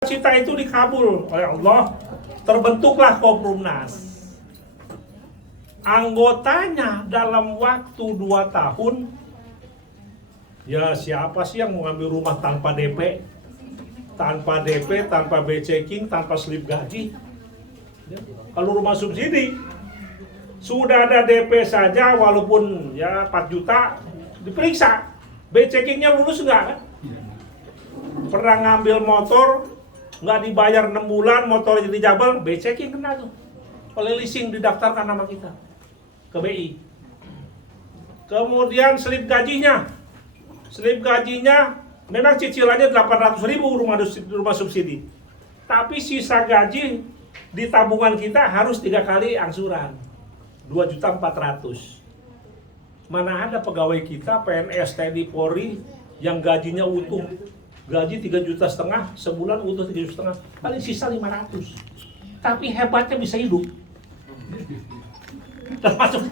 Cita itu dikabul oleh Allah, terbentuklah Komprumnas. Anggotanya dalam waktu 2 tahun, ya siapa sih yang mau ngambil rumah tanpa DP? Tanpa DP, tanpa B-checking, tanpa slip gaji. Kalau rumah subsidi, sudah ada DP saja walaupun ya 4 juta, diperiksa. B-checkingnya lulus enggak kan? Pernah ngambil motor, nggak dibayar 6 bulan, motornya jadi jabal, B-checking kena tuh. Oleh leasing didaftarkan nama kita ke BI. Kemudian slip gajinya memang cicilannya 800.000 rumah subsidi. Tapi sisa gaji di tabungan kita harus 3 kali angsuran, 2.400.000. Mana ada pegawai kita PNS TNI Polri yang gajinya utuh, gaji 3,5 juta, sebulan utuh 3,5 juta, paling sisa 500. Tapi hebatnya bisa hidup. Termasuk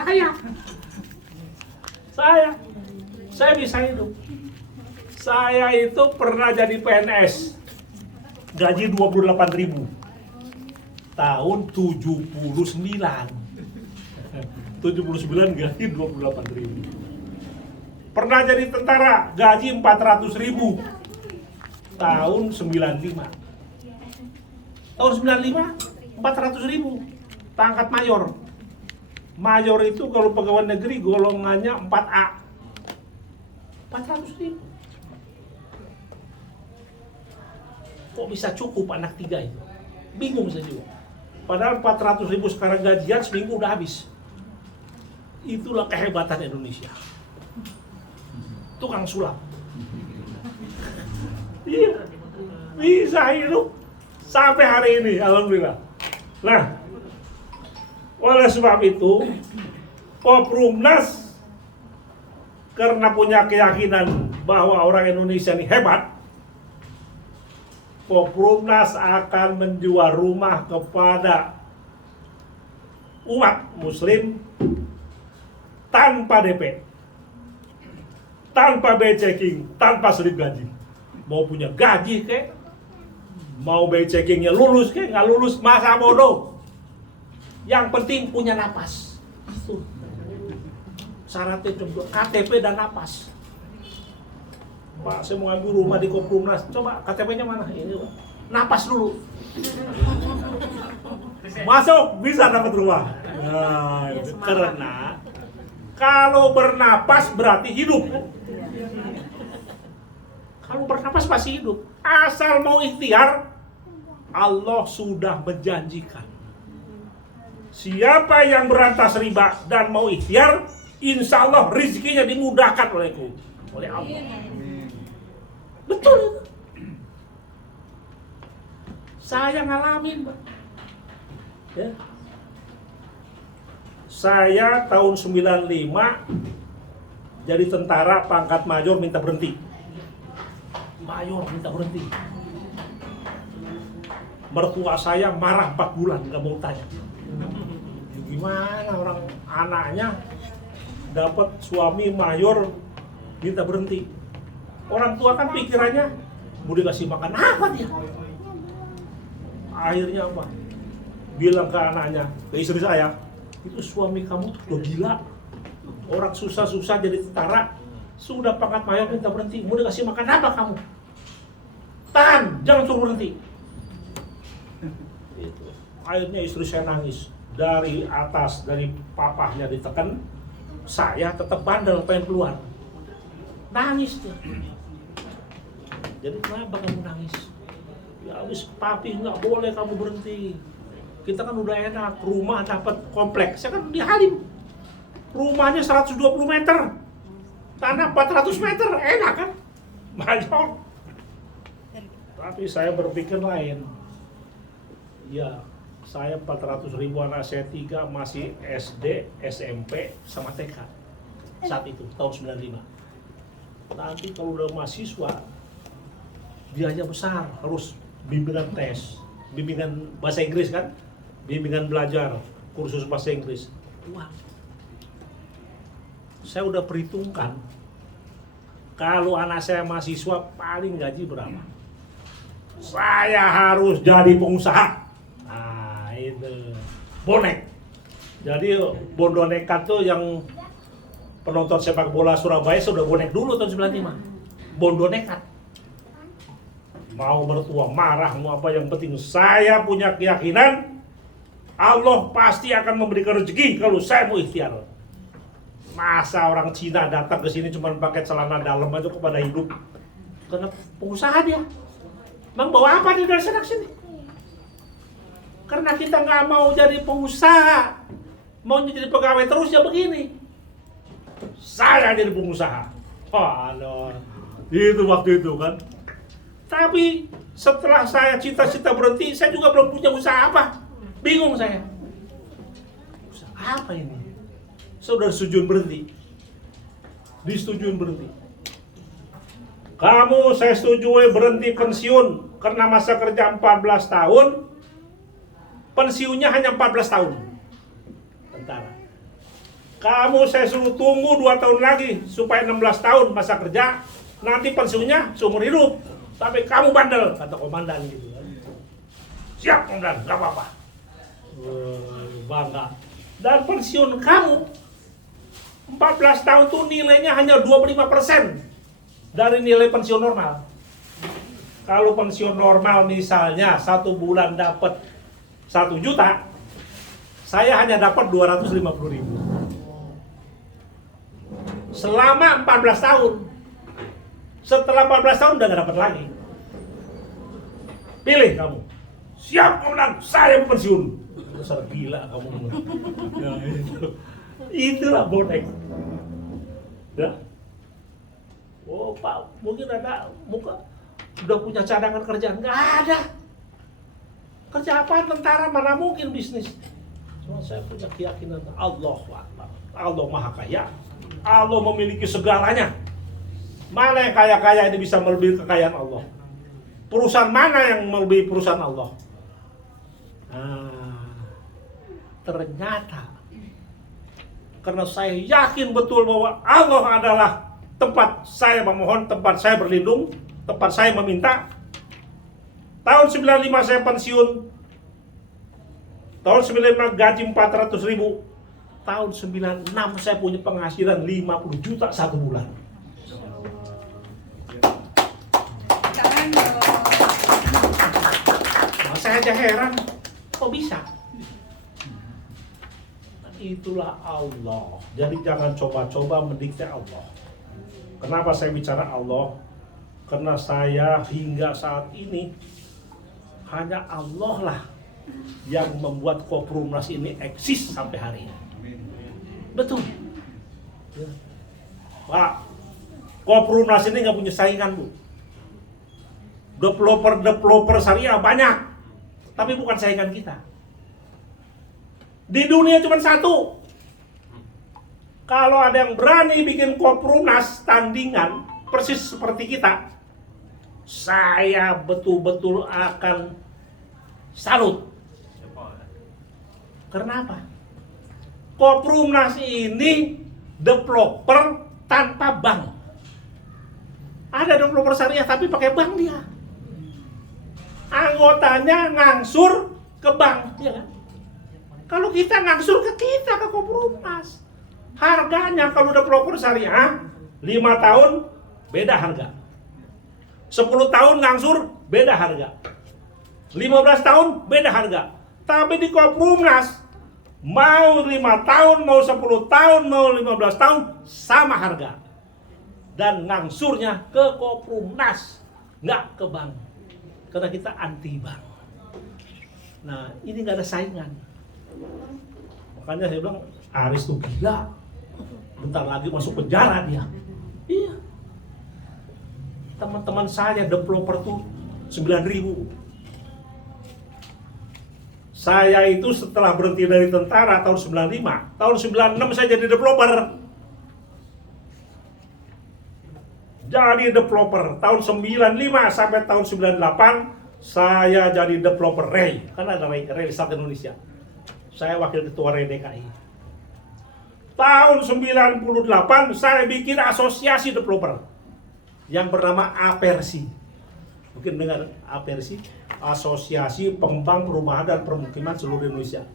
saya bisa hidup. Saya itu pernah jadi PNS, gaji 28.000 tahun 79 gaji 28.000. Pernah jadi tentara, gaji 400.000 tahun 95. Tahun 95 400.000, pangkat mayor. Mayor itu kalau pegawai negeri golongannya 4A, 400.000. Kok bisa cukup anak 3 itu? Bingung saya juga. Padahal 400.000 sekarang gajian seminggu udah habis. Itulah kehebatan Indonesia. Tukang sulap. Iya, bisa hidup sampai hari ini, alhamdulillah. Nah, oleh sebab itu, Komprumnas karena punya keyakinan bahwa orang Indonesia ini hebat, Komprumnas akan menjual rumah kepada umat Muslim tanpa DP, tanpa B-checking, tanpa slip gaji. Mau punya gaji kek, mau B-checkingnya lulus kek, nggak lulus, masa bodoh. Yang penting punya napas. Itu syaratnya cuma KTP dan napas. Pak, saya mau ambil rumah di Komprumnas. Coba KTP-nya mana? Ini, Pak. Napas dulu. Masuk, bisa dapat rumah. Nah, karena kalau bernapas berarti hidup. Kalau bernapas pasti hidup. Asal mau ikhtiar, Allah sudah menjanjikan. Siapa yang berantas riba dan mau ikhtiar, insya Allah rezekinya dimudahkan oleh Allah. Betul. Saya ngalamin, Pak. Ya. Saya tahun 95 jadi tentara pangkat mayor minta berhenti. Mertua saya marah 4 bulan, nggak mau tanya. Gimana orang anaknya dapat suami mayor minta berhenti? Orang tua kan pikirannya mau dikasih makan apa dia? Akhirnya apa? Bilang ke anaknya, ke istri saya, itu suami kamu tuh udah gila. Orang susah-susah jadi tentara, sudah pangkat mayor minta berhenti. Mau dikasih makan apa kamu? Tahan, jangan suruh berhenti. Itu. Akhirnya istri saya nangis. Dari atas, dari papahnya ditekan, saya tetap bandel pengen keluar. Nangis tuh. Jadi kenapa kamu nangis? Ya wis papi nggak boleh kamu berhenti. Kita kan udah enak, rumah dapat kompleks. Saya kan di Halim. Rumahnya 120 meter. Tanah 400 meter, enak kan? Mayor. Tapi saya berpikir lain. Ya, saya 400.000, anak saya 3 masih SD, SMP, sama TK. Saat itu, tahun 95. Nanti kalau udah mahasiswa, biaya besar, harus bimbingan tes, bimbingan bahasa Inggris kan, bimbingan belajar, kursus bahasa Inggris. Wah, saya udah perhitungkan, kalau anak saya mahasiswa paling gaji berapa? Saya harus jadi pengusaha. Nah itu bonek. Jadi bondo nekat tuh yang penonton sepak bola Surabaya sudah bonek dulu tahun 95. Bondo nekat. Mau mertua marah, mau apa, yang penting saya punya keyakinan Allah pasti akan memberikan rezeki kalau saya mau ikhtiar. Masa orang Cina datang ke sini cuma pakai celana dalam aja kepada hidup. Karena pengusaha dia. Bang bawa apa dia dari sana ke sini? Karena kita nggak mau jadi pengusaha, mau jadi pegawai terus ya begini. Saya jadi pengusaha. Aduh, itu waktu itu kan. Tapi setelah saya cita-cita berhenti, saya juga belum punya usaha apa. Bingung saya. Usaha apa ini? Saudara setujuin berhenti. Disetujuin berhenti. Kamu saya setujui berhenti pensiun karena masa kerja 14 tahun. Pensiunnya hanya 14 tahun. Tentara. Kamu saya suruh tunggu 2 tahun lagi supaya 16 tahun masa kerja. Nanti pensiunnya seumur hidup. Tapi kamu bandel, kata komandan gitu kan. Siap komandan, gak apa-apa. Bangga. Dan pensiun kamu 14 tahun tuh nilainya hanya 25% dari nilai pensiun normal. Kalau pensiun normal misalnya 1 bulan dapat 1 juta, saya hanya dapat 250.000. Selama 14 tahun. Setelah 14 tahun udah gak dapat lagi. Pilih kamu. Siap komandan, saya mau pensiun. Besar gila kamu. Ya, itulah bonek. Ya. Oh Pak, mungkin ada muka udah punya cadangan kerjaan. Nggak ada. Kerja apa? Tentara, mana mungkin bisnis. Cuma saya punya keyakinan Allah Akbar. Allah Maha Kaya. Allah memiliki segalanya. Mana yang kaya-kaya ini bisa melebihi kekayaan Allah? Perusahaan mana yang melebihi perusahaan Allah? Nah, ternyata karena saya yakin betul bahwa Allah adalah tempat saya memohon, tempat saya berlindung, tempat saya meminta. Tahun 95 saya pensiun. Tahun 95 gaji 400.000. Tahun 96 saya punya penghasilan 50 juta 1 bulan. Nah, saya aja heran, kok bisa? Itulah Allah. Jadi jangan coba-coba mendikte Allah. Kenapa saya bicara Allah? Karena saya hingga saat ini hanya Allah lah yang membuat Koprumnas ini eksis sampai hari ini. Betul. Ya. Pak, Koprumnas ini nggak punya saingan, Bu. Developer syariah banyak, tapi bukan saingan kita. Di dunia cuma satu. Kalau ada yang berani bikin Koprumnas tandingan persis seperti kita, saya betul-betul akan salut. Karena apa? Koprumnas ini developer tanpa bank. Ada developer syariah tapi pakai bank dia. Anggotanya ngangsur ke bank, ya kan? Kalau kita ngangsur ke kita, ke Koprumnas. Harganya kalau developer syariah 5 tahun beda harga. 10 tahun ngangsur beda harga. 15 tahun beda harga. Tapi di Koprumnas mau 5 tahun, mau 10 tahun, mau 15 tahun sama harga. Dan ngangsurnya ke Koprumnas, nggak ke bank. Karena kita anti bank. Nah, ini nggak ada saingan. Makanya saya bilang Aris tuh gila. Bentar lagi masuk penjara dia. Iya. Teman-teman saya developer tuh 9.000. Saya itu setelah berhenti dari tentara tahun 95, tahun 96 saya jadi developer. Jadi developer tahun 95 sampai tahun 98 saya jadi developer REI. Karena ada REI Riset Indonesia. Saya wakil ketua REI DKI. Tahun 98 saya bikin asosiasi developer yang bernama Apersi. Mungkin dengar APRSI, Asosiasi Pengembang Perumahan dan Permukiman Seluruh Indonesia.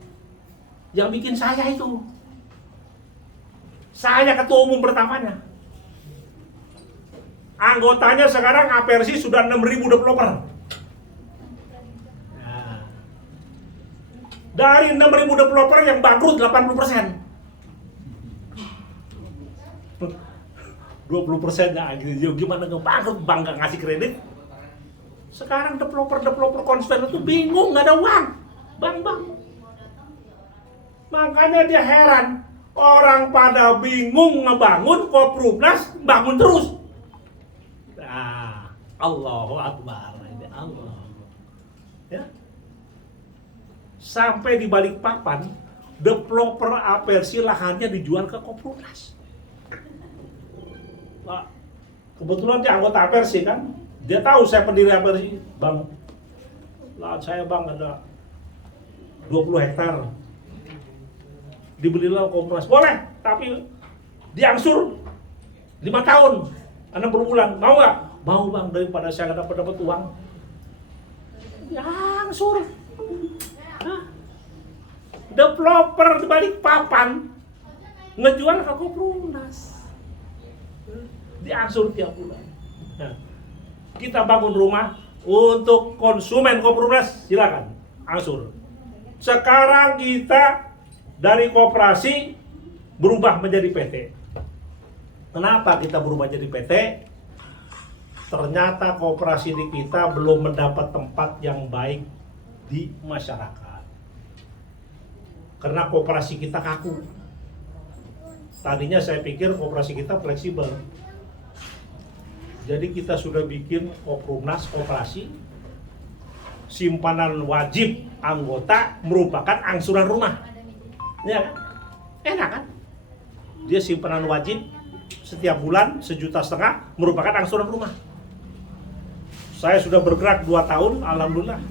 Yang bikin saya itu. Saya ketua umum pertamanya. Anggotanya sekarang APRSI sudah 6.000 developer. Nah, dari 6.000 developer yang bangkrut 80%. 20%-nya gimana ngebangkrut, bank gak ngasih kredit. Sekarang developer konvensional itu bingung, nggak ada uang. Bang. Makanya dia heran. Orang pada bingung ngebangun, Koprubnas bangun terus. Nah, Allahu Akbar. Allah. Ya. Sampai di Balikpapan, developer APRSI lahannya dijual ke Koprubnas. Nah, kebetulan dia anggota APRSI kan, dia tahu saya pendiri APRSI. Bang, lahan saya bang ada 20 hektar. Dibelilah Koprubnas, boleh, tapi diangsur 5 tahun, 60 bulan, mau nggak? Mau bang, daripada saya nggak dapat uang. Diangsur. Developer di Balikpapan ngejual ke Koprubnas, diangsur tiap bulan. Nah, kita bangun rumah untuk konsumen Koprubnas, silakan angsur. Sekarang kita dari koperasi berubah menjadi PT. Kenapa kita berubah jadi PT? Ternyata koperasi di kita belum mendapat tempat yang baik di masyarakat. Karena koperasi kita kaku. Tadinya saya pikir koperasi kita fleksibel. Jadi kita sudah bikin Koprubnas koperasi, simpanan wajib anggota merupakan angsuran rumah. Ya kan? Enak kan? Dia simpanan wajib setiap bulan 1,5 juta merupakan angsuran rumah. Saya sudah bergerak 2 tahun, alhamdulillah.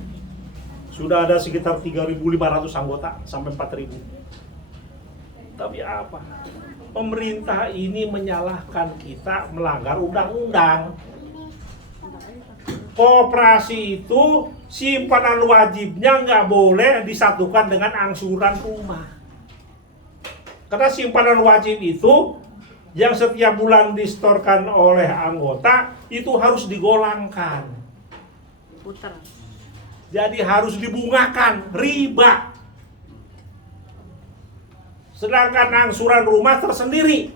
Sudah ada sekitar 3.500 anggota sampai 4.000. Tapi apa? Pemerintah ini menyalahkan kita melanggar undang-undang. Koperasi itu simpanan wajibnya nggak boleh disatukan dengan angsuran rumah. Karena simpanan wajib itu yang setiap bulan disetorkan oleh anggota itu harus digolangkan. Putar. Jadi harus dibungakan, riba. Sedangkan angsuran rumah tersendiri,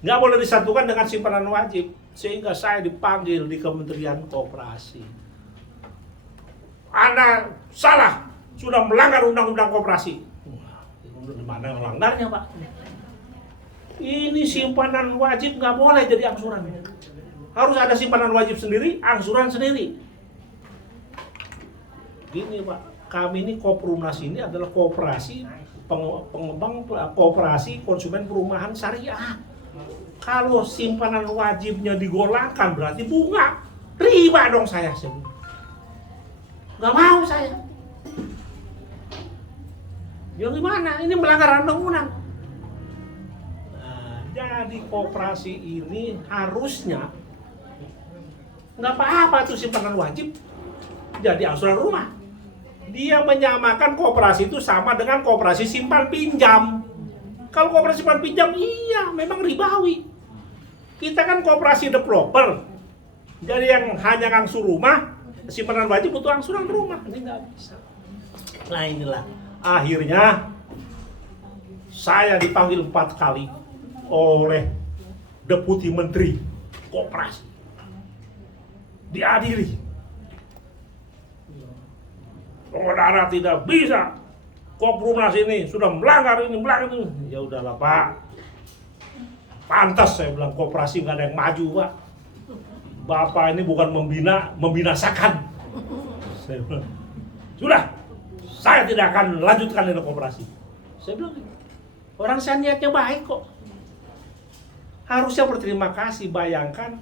nggak boleh disatukan dengan simpanan wajib. Sehingga saya dipanggil di Kementerian Koperasi. Anda salah, sudah melanggar undang-undang koperasi. Mana melanggarnya Pak? Ini simpanan wajib nggak boleh jadi angsuran. Harus ada simpanan wajib sendiri, angsuran sendiri. Gini Pak, kami ini Koprubnas ini adalah koperasi pengembang koperasi konsumen perumahan syariah. Kalau simpanan wajibnya digolangkan berarti bunga, riba dong saya. Nggak mau saya. Ya gimana? Ini melanggar undang-undang. Nah, jadi koperasi ini harusnya nggak apa-apa tuh simpanan wajib jadi angsuran rumah. Dia menyamakan koperasi itu sama dengan koperasi simpan pinjam. Kalau koperasi simpan pinjam, iya memang ribawi. Kita kan koperasi developer. Jadi yang hanya angsur rumah, simpanan wajib butuh angsuran rumah. Ini nggak bisa. Nah inilah. Akhirnya saya dipanggil 4 kali oleh Deputi Menteri Koperasi. Diadili. Saudara tidak bisa. Koprubnas ini sudah melanggar ini. Ya udahlah Pak. Pantas saya bilang koperasi nggak ada yang maju Pak. Bapak ini bukan membinasakan. Saya bilang, sudah. Saya tidak akan lanjutkan ini koperasi. Saya bilang, orang saya niatnya baik kok. Harusnya berterima kasih. Bayangkan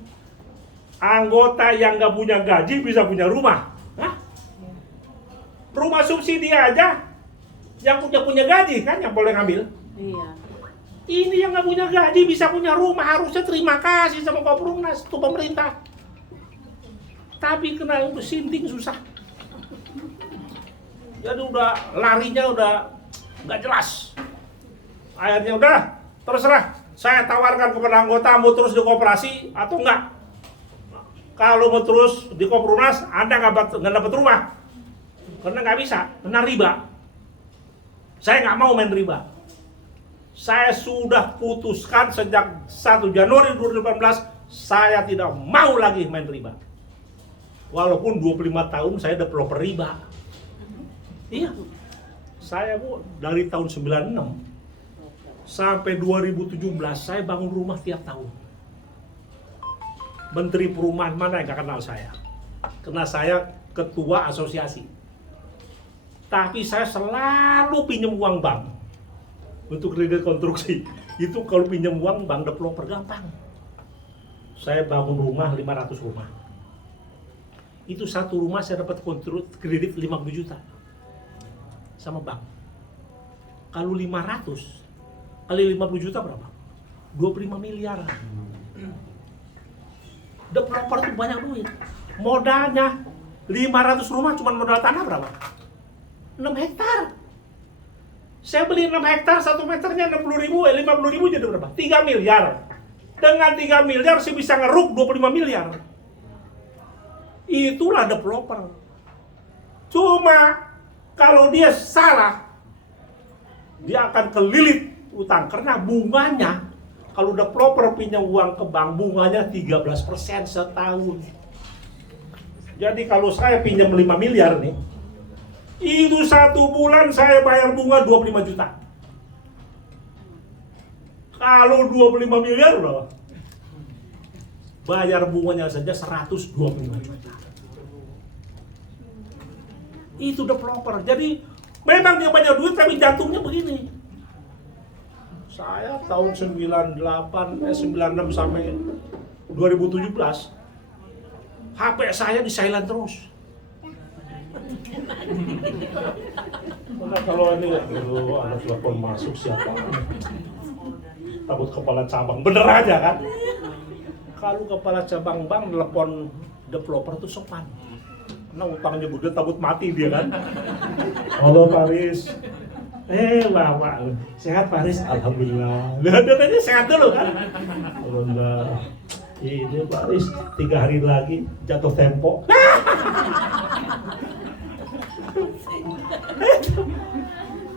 anggota yang nggak punya gaji bisa punya rumah. Hah? Rumah subsidi aja yang punya gaji kan yang boleh ngambil. Iya. Ini yang nggak punya gaji bisa punya rumah. Harusnya terima kasih sama Koprubnas, itu pemerintah. Tapi kena sinting susah. Jadi udah larinya udah nggak jelas. Akhirnya udah terserah. Saya tawarkan kepada anggota mau terus di koperasi atau enggak. Kalau mau terus di Koprunas, Anda nggak dapat rumah. Karena nggak bisa, kena riba. Saya nggak mau main riba. Saya sudah putuskan sejak 1 Januari 2018, saya tidak mau lagi main riba. Walaupun 25 tahun saya developer riba. Iya. Saya Bu dari tahun 96 sampai 2017 saya bangun rumah tiap tahun. Menteri Perumahan mana yang gak kenal saya? Karena saya ketua asosiasi. Tapi saya selalu pinjam uang bank untuk kredit konstruksi. Itu kalau pinjam uang bank developer gampang. Saya bangun rumah 500 rumah. Itu satu rumah saya dapat kredit 50 juta sama bank. Kalau 500 kali 50 juta berapa? 25 miliar. Developer itu banyak duit. Modalnya 500 rumah cuma modal tanah berapa? 6 hektar. Saya beli 6 hektar, 1 meternya 60 ribu, 50 ribu jadi berapa? 3 miliar. Dengan 3 miliar saya bisa ngeruk 25 miliar. Itulah developer. Cuma kalau dia salah, dia akan kelilit utang. Karena bunganya, kalau developer pinjam uang ke bank, bunganya 13% setahun. Jadi kalau saya pinjam 5 miliar nih, itu 1 bulan saya bayar bunga 25 juta. Kalau 25 miliar berapa? Bayar bunganya saja 125 juta. Itu developer. Jadi memang dia banyak duit tapi jantungnya begini. Saya tahun 96 sampai 2017 HP saya di silent terus. Karena kalau ini ada telepon masuk siapa? Takut kepala cabang, bener aja kan? Kalau kepala cabang bank telepon developer tuh sopan. Karena utangnya gede takut mati dia kan. Halo Paris. Bapak, sehat Paris? Alhamdulillah. Dia sehat dulu kan? Alhamdulillah. Ini Paris 3 hari lagi jatuh tempo.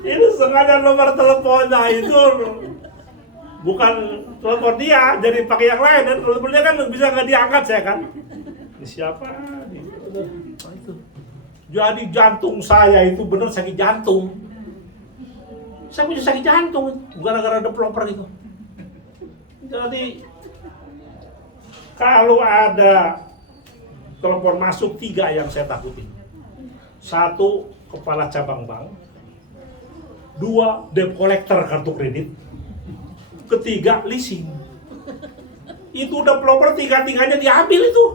Ini sengaja nomor teleponnya itu bukan telepon dia, jadi pakai yang lain. Dan telepon dia kan bisa nggak diangkat saya kan. Ini siapa? Itu. Jadi jantung saya itu bener sakit jantung. Saya punya sakit jantung gara-gara developer itu. Jadi kalau ada telepon masuk 3 yang saya takutin. 1, kepala cabang bank. 2, debt collector kartu kredit. 3, leasing. Itu developer 3-tiganya diambil itu.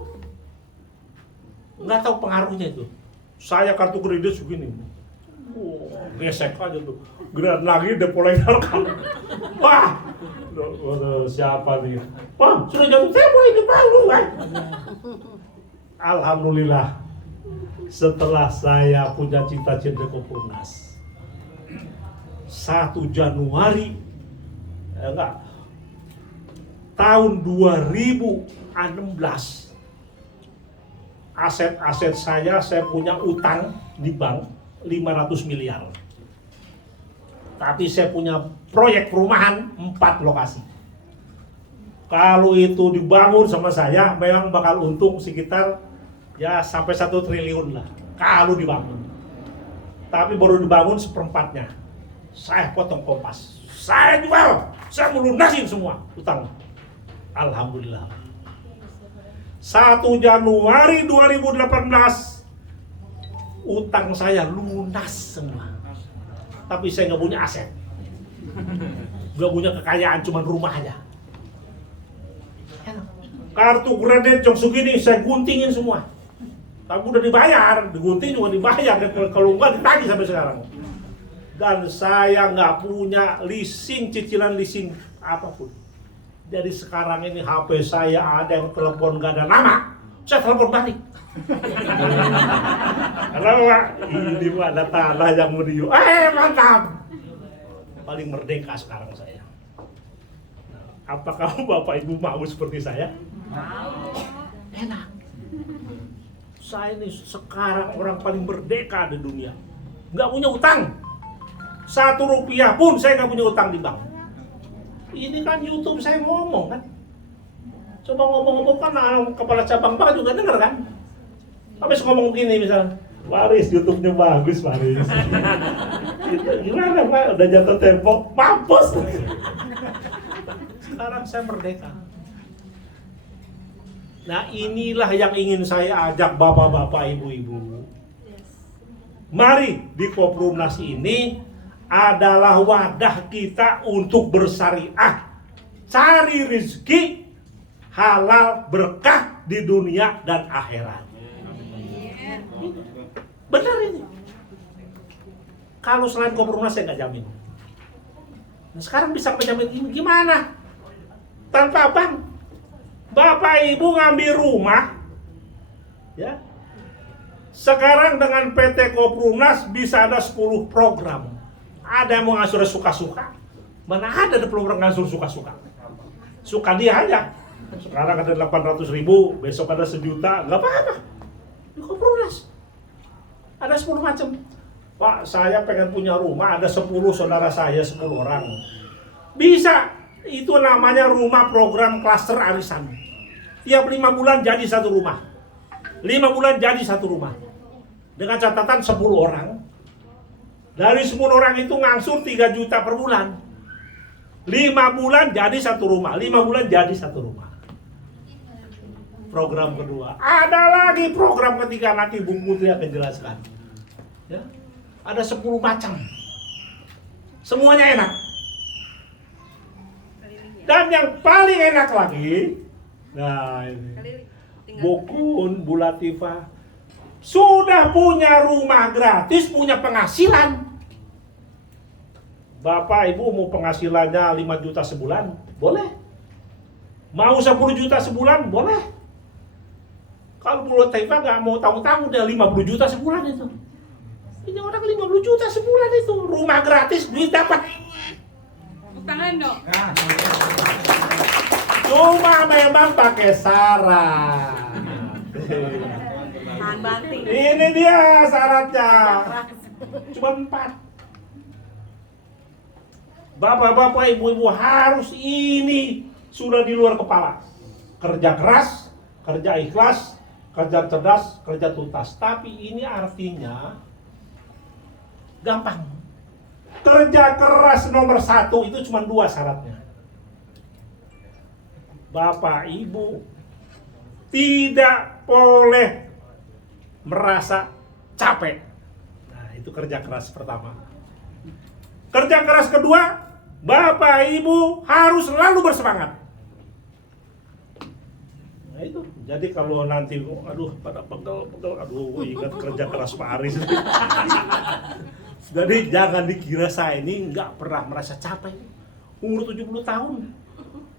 Nggak tahu pengaruhnya itu. Saya kartu kredit segini. Gesek aja tuh. Geran lagi debt collector kan. Wah, siapa nih? Wah, sudah jatuh tempo ini baru kan. Alhamdulillah. Setelah saya punya cita-cita Koprunas 1 Januari tahun 2016 aset-aset saya punya utang di bank 500 miliar. Tapi saya punya proyek perumahan 4 lokasi. Kalau itu dibangun sama saya memang bakal untung sekitar ya sampai 1 triliun lah kalau dibangun. Tapi baru dibangun 1/4-nya. Saya potong kompas. Saya jual. Saya melunasin semua utang. Alhamdulillah. 1 Januari 2018 utang saya lunas semua. Tapi saya nggak punya aset. Nggak punya kekayaan, cuma rumah aja. Kartu kredit yang segini saya guntingin semua. Tapi udah dibayar, digunting juga dibayar, kalau enggak ditagih sampai sekarang. Dan saya nggak punya leasing, cicilan leasing apapun. Jadi sekarang ini HP saya ada yang telepon nggak ada nama, saya telepon balik. Kenapa? Ini mah ada tanah yang mau diu. Mantap. Paling merdeka sekarang saya. Apakah Bapak Ibu mau seperti saya? Enak. Saya ini sekarang orang paling merdeka di dunia. Nggak punya utang. 1 rupiah pun saya nggak punya utang di bank. Ini kan YouTube saya ngomong kan. Coba ngomong-ngomong kan kepala cabang bank juga denger kan. Habis ngomong begini misalnya, Waris YouTube-nya bagus Waris. Gimana Pak? Udah jatuh tempo, mampus. Sekarang saya merdeka. Nah inilah yang ingin saya ajak bapak-bapak, ibu-ibu. Mari di Koprumnas ini adalah wadah kita untuk bersyariah. Cari rezeki halal berkah di dunia dan akhirat. Benar ini. Kalau selain Koprumnas saya nggak jamin. Nah, sekarang bisa menjamin ini gimana? Tanpa bank. Bapak Ibu ngambil rumah, ya. Sekarang dengan PT Koprumnas bisa ada 10 program. Ada yang mau ngasur suka-suka. Mana ada program ngasur suka-suka? Suka dia aja. Sekarang ada 800.000, besok ada 1 juta, nggak apa-apa. Di Koprumnas. Ada 10 macam. Pak, saya pengen punya rumah, ada 10 saudara saya, 10 orang. Bisa, itu namanya rumah program klaster arisan. Tiap 5 bulan jadi 1 rumah. 5 bulan jadi 1 rumah. Dengan catatan 10 orang. Dari 10 orang itu ngangsur 3 juta per bulan. 5 bulan jadi 1 rumah. 5 bulan jadi 1 rumah. Program kedua. Ada lagi program ketiga, nanti Bung Putri akan jelaskan. Ya. Ada 10 macam. Semuanya enak. Dan yang paling enak lagi, nah ini, Bukun, Bu Latifah sudah punya rumah gratis, punya penghasilan. Bapak Ibu mau penghasilannya 5 juta sebulan? Boleh. Mau 10 juta sebulan? Boleh. Kalau Bu Latifah nggak mau tahu-tahu udah 50 juta sebulan itu. Ini orang 50 juta sebulan itu. Rumah gratis, duit dapat. Tangan dong. Cuma memang pakai syarat. Tahan banting. Ini dia syaratnya. Cuma 4. Bapak-bapak, ibu-ibu harus ini sudah di luar kepala. Kerja keras, kerja ikhlas, kerja cerdas, kerja tuntas. Tapi ini artinya gampang. Kerja keras nomor 1 itu cuma 2 syaratnya. Bapak Ibu tidak boleh merasa capek. Nah, itu kerja keras pertama. Kerja keras kedua, Bapak Ibu harus selalu bersemangat. Nah itu, jadi kalau nanti, aduh pada pegel, aduh ingat kerja keras Pak Aris. Jadi jangan dikira saya ini nggak pernah merasa capek. Umur 70 tahun.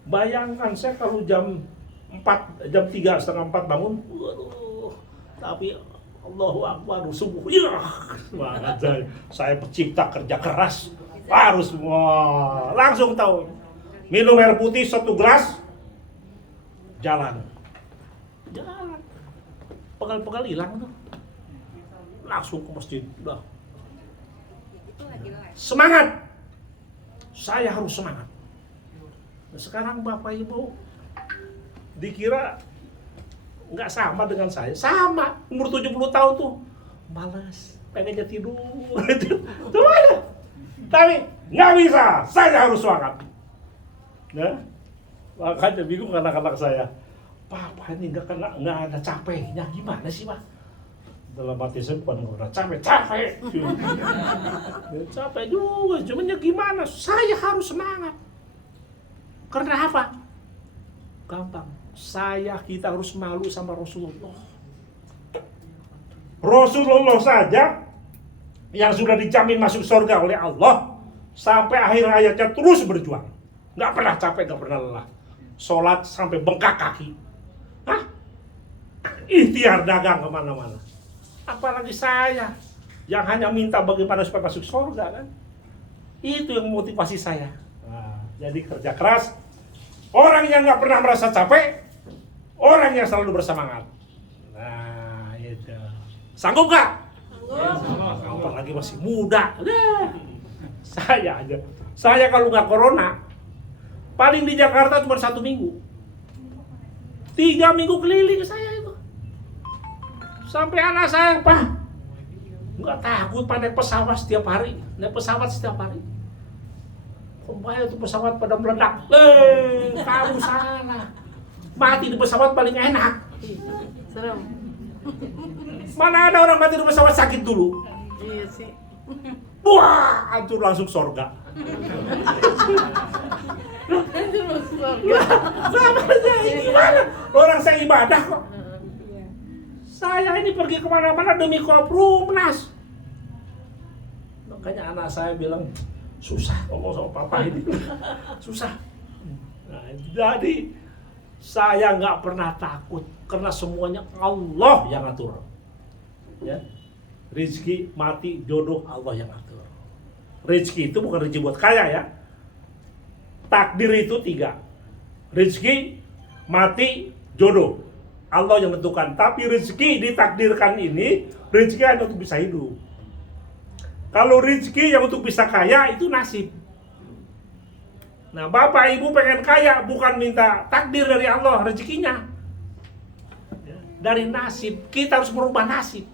Bayangkan saya kalau jam 3 setengah 4 bangun, waduh, tapi Allahu Akbar, subuh, ya, semangat saya pencipta kerja keras, harus semua, langsung tahu, minum air putih 1 gelas, jalan, pegal-pegal hilang tuh, langsung ke masjid, udah, semangat, saya harus semangat. Sekarang Bapak Ibu dikira nggak sama dengan saya, sama, umur 70 tahun tuh malas, pengennya tidur, tuh aja. Tapi nggak bisa, saya harus semangat. Ya, makanya bingung anak-anak saya, Papa ini nggak ada capeknya, gimana sih Pak? Dalam hati saya bukan udah capek, capek juga, cuman ya gimana? Saya harus semangat. Karena apa? Gampang. Kita harus malu sama Rasulullah. Rasulullah saja yang sudah dijamin masuk surga oleh Allah sampai akhir hayatnya terus berjuang. Nggak pernah capek, nggak pernah lelah. Sholat sampai bengkak kaki. Hah? ikhtiar dagang kemana-mana. Apalagi saya yang hanya minta bagaimana supaya masuk surga kan. Itu yang motivasi saya. Nah, jadi kerja keras, orang yang nggak pernah merasa capek, orang yang selalu bersemangat. Nah, itu. Sanggup nggak? Sanggup. Apalagi masih muda. Nah, saya aja. Saya kalau nggak corona, paling di Jakarta cuma 1 minggu. 3 minggu keliling saya itu. Sampai anak saya, Pak, nggak takut pada pesawat setiap hari. Naik pesawat setiap hari. Kembali itu pesawat pada meledak. Kamu salah. Mati di pesawat paling enak. Serem. Mana ada orang mati di pesawat sakit dulu. Iya sih. Wah, hancur langsung surga. Sama aja, gimana? Orang saya ibadah kok. Saya ini pergi kemana-mana demi Koprumnas. Makanya anak saya bilang, susah ngomong sama papa ini. Susah. Nah, jadi saya nggak pernah takut karena semuanya Allah yang atur. Ya. Rizki, mati, jodoh Allah yang atur. Rizki itu bukan rezeki buat kaya ya. Takdir itu 3. Rizki, mati, jodoh. Allah yang menentukan. Tapi rezeki ditakdirkan ini, rezeki hanya untuk bisa hidup. Kalau rezeki yang untuk bisa kaya, itu nasib. Nah, bapak ibu pengen kaya, bukan minta takdir dari Allah, rezekinya. Dari nasib, kita harus merubah nasib.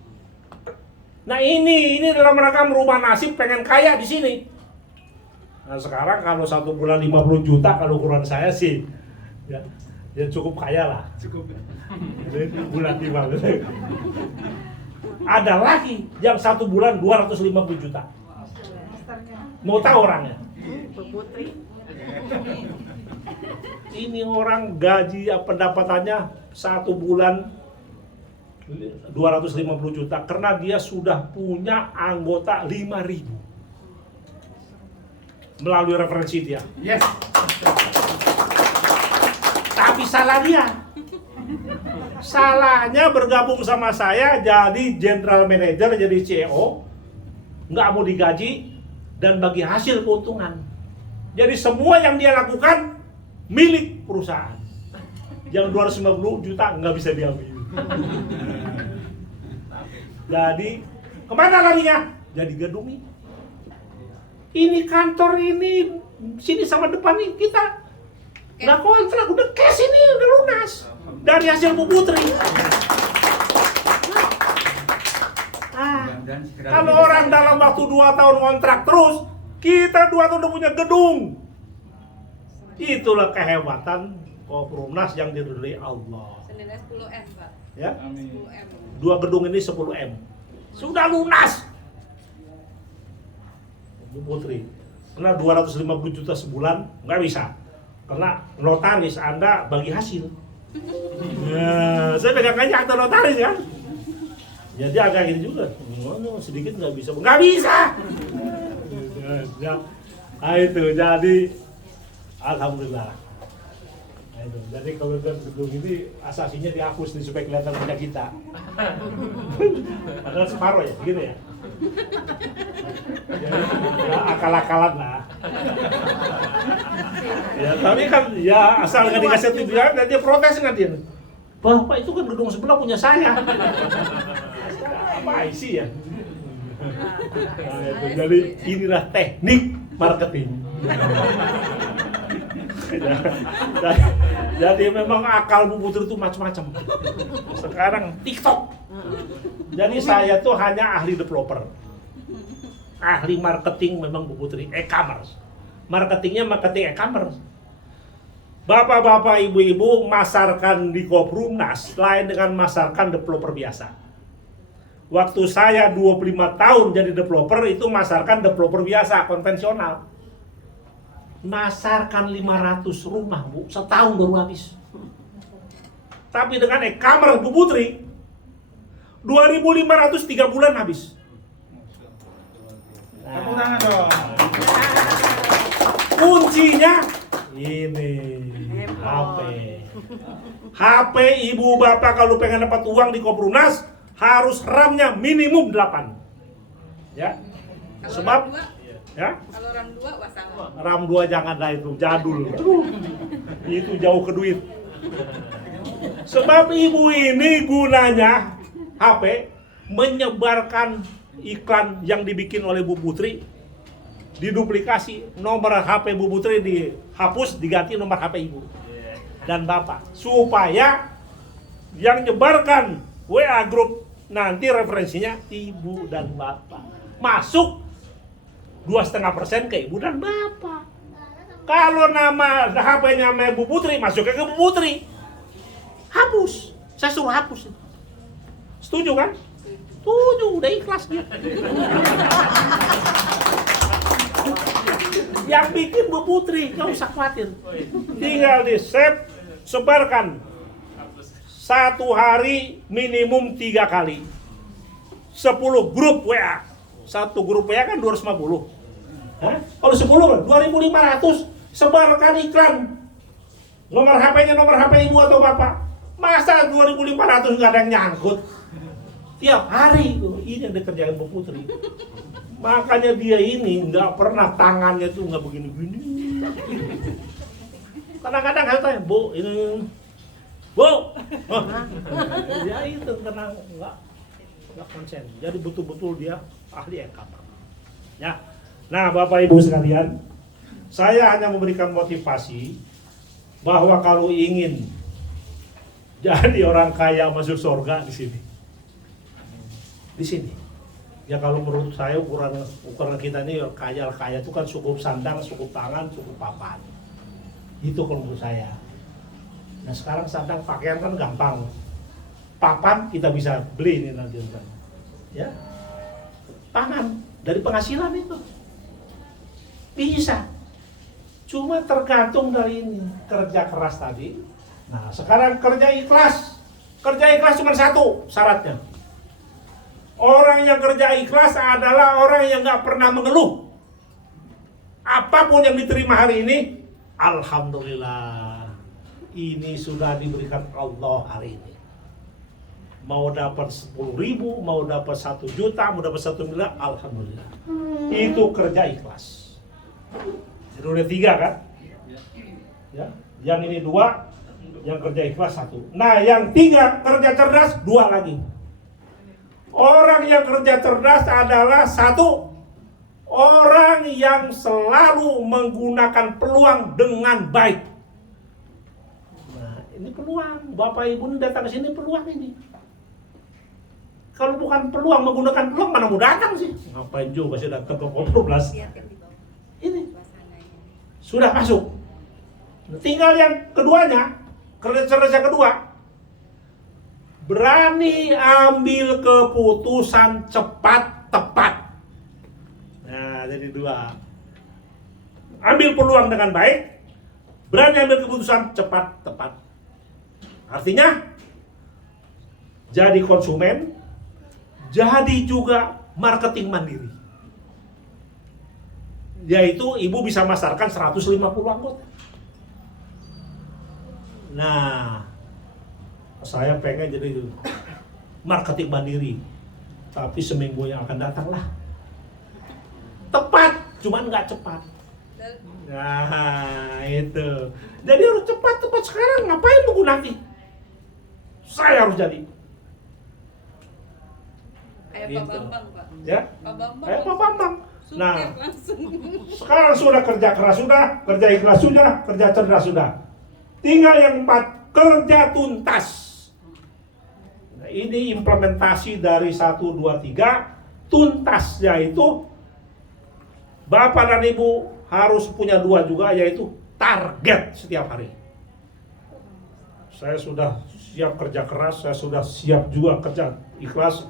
Nah ini dalam rangka merubah nasib, pengen kaya di sini. Nah sekarang kalau 1 bulan 50 juta, kalau ukuran saya sih, ya cukup kaya lah. Cukup. Bulan 50. Ada lagi yang 1 bulan 250 juta. Mau tahu orangnya? Putri. Ini orang gaji pendapatannya 1 bulan 250 juta karena dia sudah punya anggota 5.000 melalui referensi dia. Yes. Tapi salah dia. Salahnya bergabung sama saya jadi general manager, jadi CEO, nggak mau digaji dan bagi hasil keuntungan. Jadi semua yang dia lakukan milik perusahaan. Yang 250 juta nggak bisa diambil. Jadi kemana larinya? Jadi gedung ini kantor ini sini sama depan nih kita nggak kontrak, udah cash ini udah lunas dari hasil Bu Putri. Kalau orang dalam waktu 2 tahun kontrak terus, kita 2 tahun udah punya gedung. Itulah kehebatan Koprumnas yang diridhoi Allah. Senilai 10M, Pak. Ya, 10M. 2 gedung ini 10M. Sudah lunas. Bu Putri, karena 250 juta sebulan nggak bisa. Karena notaris Anda bagi hasil. Ya, saya pegang aja akta notaris kan. Jadi agak gini juga. Sedikit nggak bisa. Nggak bisa. Ya, itu jadi alhamdulillah. Nah, itu. Jadi kalau gedung ini asasinya dihapus nih supaya kelihatan punya kita. Padahal separuh ya, gitu ya. Ya akal-akalan lah. Ya tapi kan ya asal nggak dikasih tujuan, dan dia protes nggak dia. Bapak itu kan gedung sebelah punya saya. Apa isi ya? Nah, itu. Jadi inilah teknik marketing. Jadi memang akal Bu Putri itu macam-macam. Sekarang TikTok. Jadi saya tuh hanya ahli developer. Ahli marketing memang Bu Putri, e-commerce. Marketingnya marketing e-commerce. Bapak-bapak, ibu-ibu masarkan di Koprumnas lain dengan masarkan developer biasa. Waktu saya 25 tahun jadi developer itu masarkan developer biasa, konvensional. Masarkan 500 rumah Bu, setahun baru habis. Tapi dengan e-commerce Bu Putri 2.500 3 bulan habis. Tepuk tangan dong. Kuncinya ini HP. HP ibu bapak kalau pengen dapat uang di Koprunas harus RAM-nya minimum 8. Ya. Kalau Sebab RAM 2, ya, kalau RAM 2 wassalam. RAM 2 jangan lah itu jadul. Aduh, itu jauh ke duit. Sebab ibu ini gunanya HP menyebarkan iklan yang dibikin oleh Bu Putri, diduplikasi, nomor HP Bu Putri dihapus, diganti nomor HP ibu dan bapak, supaya yang nyebarkan WA grup nanti referensinya ibu dan bapak, masuk 2,5% ke ibu dan bapak. Kalau nama HP-nya Bu Putri, masuknya ke Bu Putri, hapus. Saya suruh hapus. Setuju kan? Setuju, udah ikhlas dia. Yang bikin Bu Putri, nggak usah khawatir. Tinggal di save, sebarkan. Satu hari minimum 3 kali. 10 grup WA. Satu grup WA kan 250. Hah? Kalau 10, 2.500. Sebarkan iklan. Nomor HP-nya nomor HP ibu atau bapak. Masa 2.500 nggak ada yang nyangkut? Tiap hari itu, ini yang dikerjain Bu Putri. Makanya dia ini nggak pernah tangannya tuh nggak begini-begini. Kadang-kadang saya tanya, Bu, ini, Bu, ya itu karena nggak konsen. Jadi betul-betul dia ahli EKP. Ya, nah Bapak Ibu sekalian, saya hanya memberikan motivasi bahwa kalau ingin jadi orang kaya masuk surga di sini. Di sini. Ya kalau menurut saya ukuran kita ini kaya itu kan cukup sandang, cukup tangan, cukup papan. Itu kalau menurut saya. Nah sekarang sandang pakaian kan gampang. Papan kita bisa beli ini nanti. Ya. Pangan dari penghasilan itu. Bisa. Cuma tergantung dari ini, kerja keras tadi. Nah sekarang kerja ikhlas. Kerja ikhlas cuma satu syaratnya. Orang yang kerja ikhlas adalah orang yang gak pernah mengeluh. Apapun yang diterima hari ini, alhamdulillah, ini sudah diberikan Allah hari ini. Mau dapat 10.000, mau dapat 1 juta, mau dapat 1 miliar, alhamdulillah. Itu kerja ikhlas. Jadi udah 3 kan? Ya, yang ini 2, yang kerja ikhlas 1. Nah, yang 3 kerja cerdas 2 lagi. Orang yang kerja cerdas adalah 1, orang yang selalu menggunakan peluang dengan baik. Nah, ini peluang. Bapak Ibu datang ke sini peluang ini. Kalau bukan peluang, menggunakan peluang mana mau datang sih? Ngapain juga sih datang ke Koprunas? Ini sudah masuk. Tinggal yang keduanya, kerja cerdas yang kedua. Berani ambil keputusan cepat, tepat. Nah, jadi 2. Ambil peluang dengan baik, berani ambil keputusan cepat, tepat. Artinya, jadi konsumen, jadi juga marketing mandiri. Yaitu ibu bisa masarkan 150 anggota. Nah, saya pengen jadi marketing mandiri, tapi seminggu yang akan datang lah. Tepat, cuman nggak cepat. Nah itu, jadi harus cepat sekarang. Ngapain tunggu nanti? Saya harus jadi. Kayak Gitu. Pak Bambang, Pak. Ya, Pak Bambang. kayak Pak Bambang. Sukses Nah, langsung. sekarang sudah kerja keras sudah, kerja ikhlas sudah, kerja cerdas sudah. Tinggal yang 4, kerja tuntas. Nah, ini implementasi dari 1, 2, 3. Tuntasnya itu Bapak dan Ibu harus punya 2 juga, yaitu target setiap hari. Saya sudah siap kerja keras, saya sudah siap juga kerja ikhlas,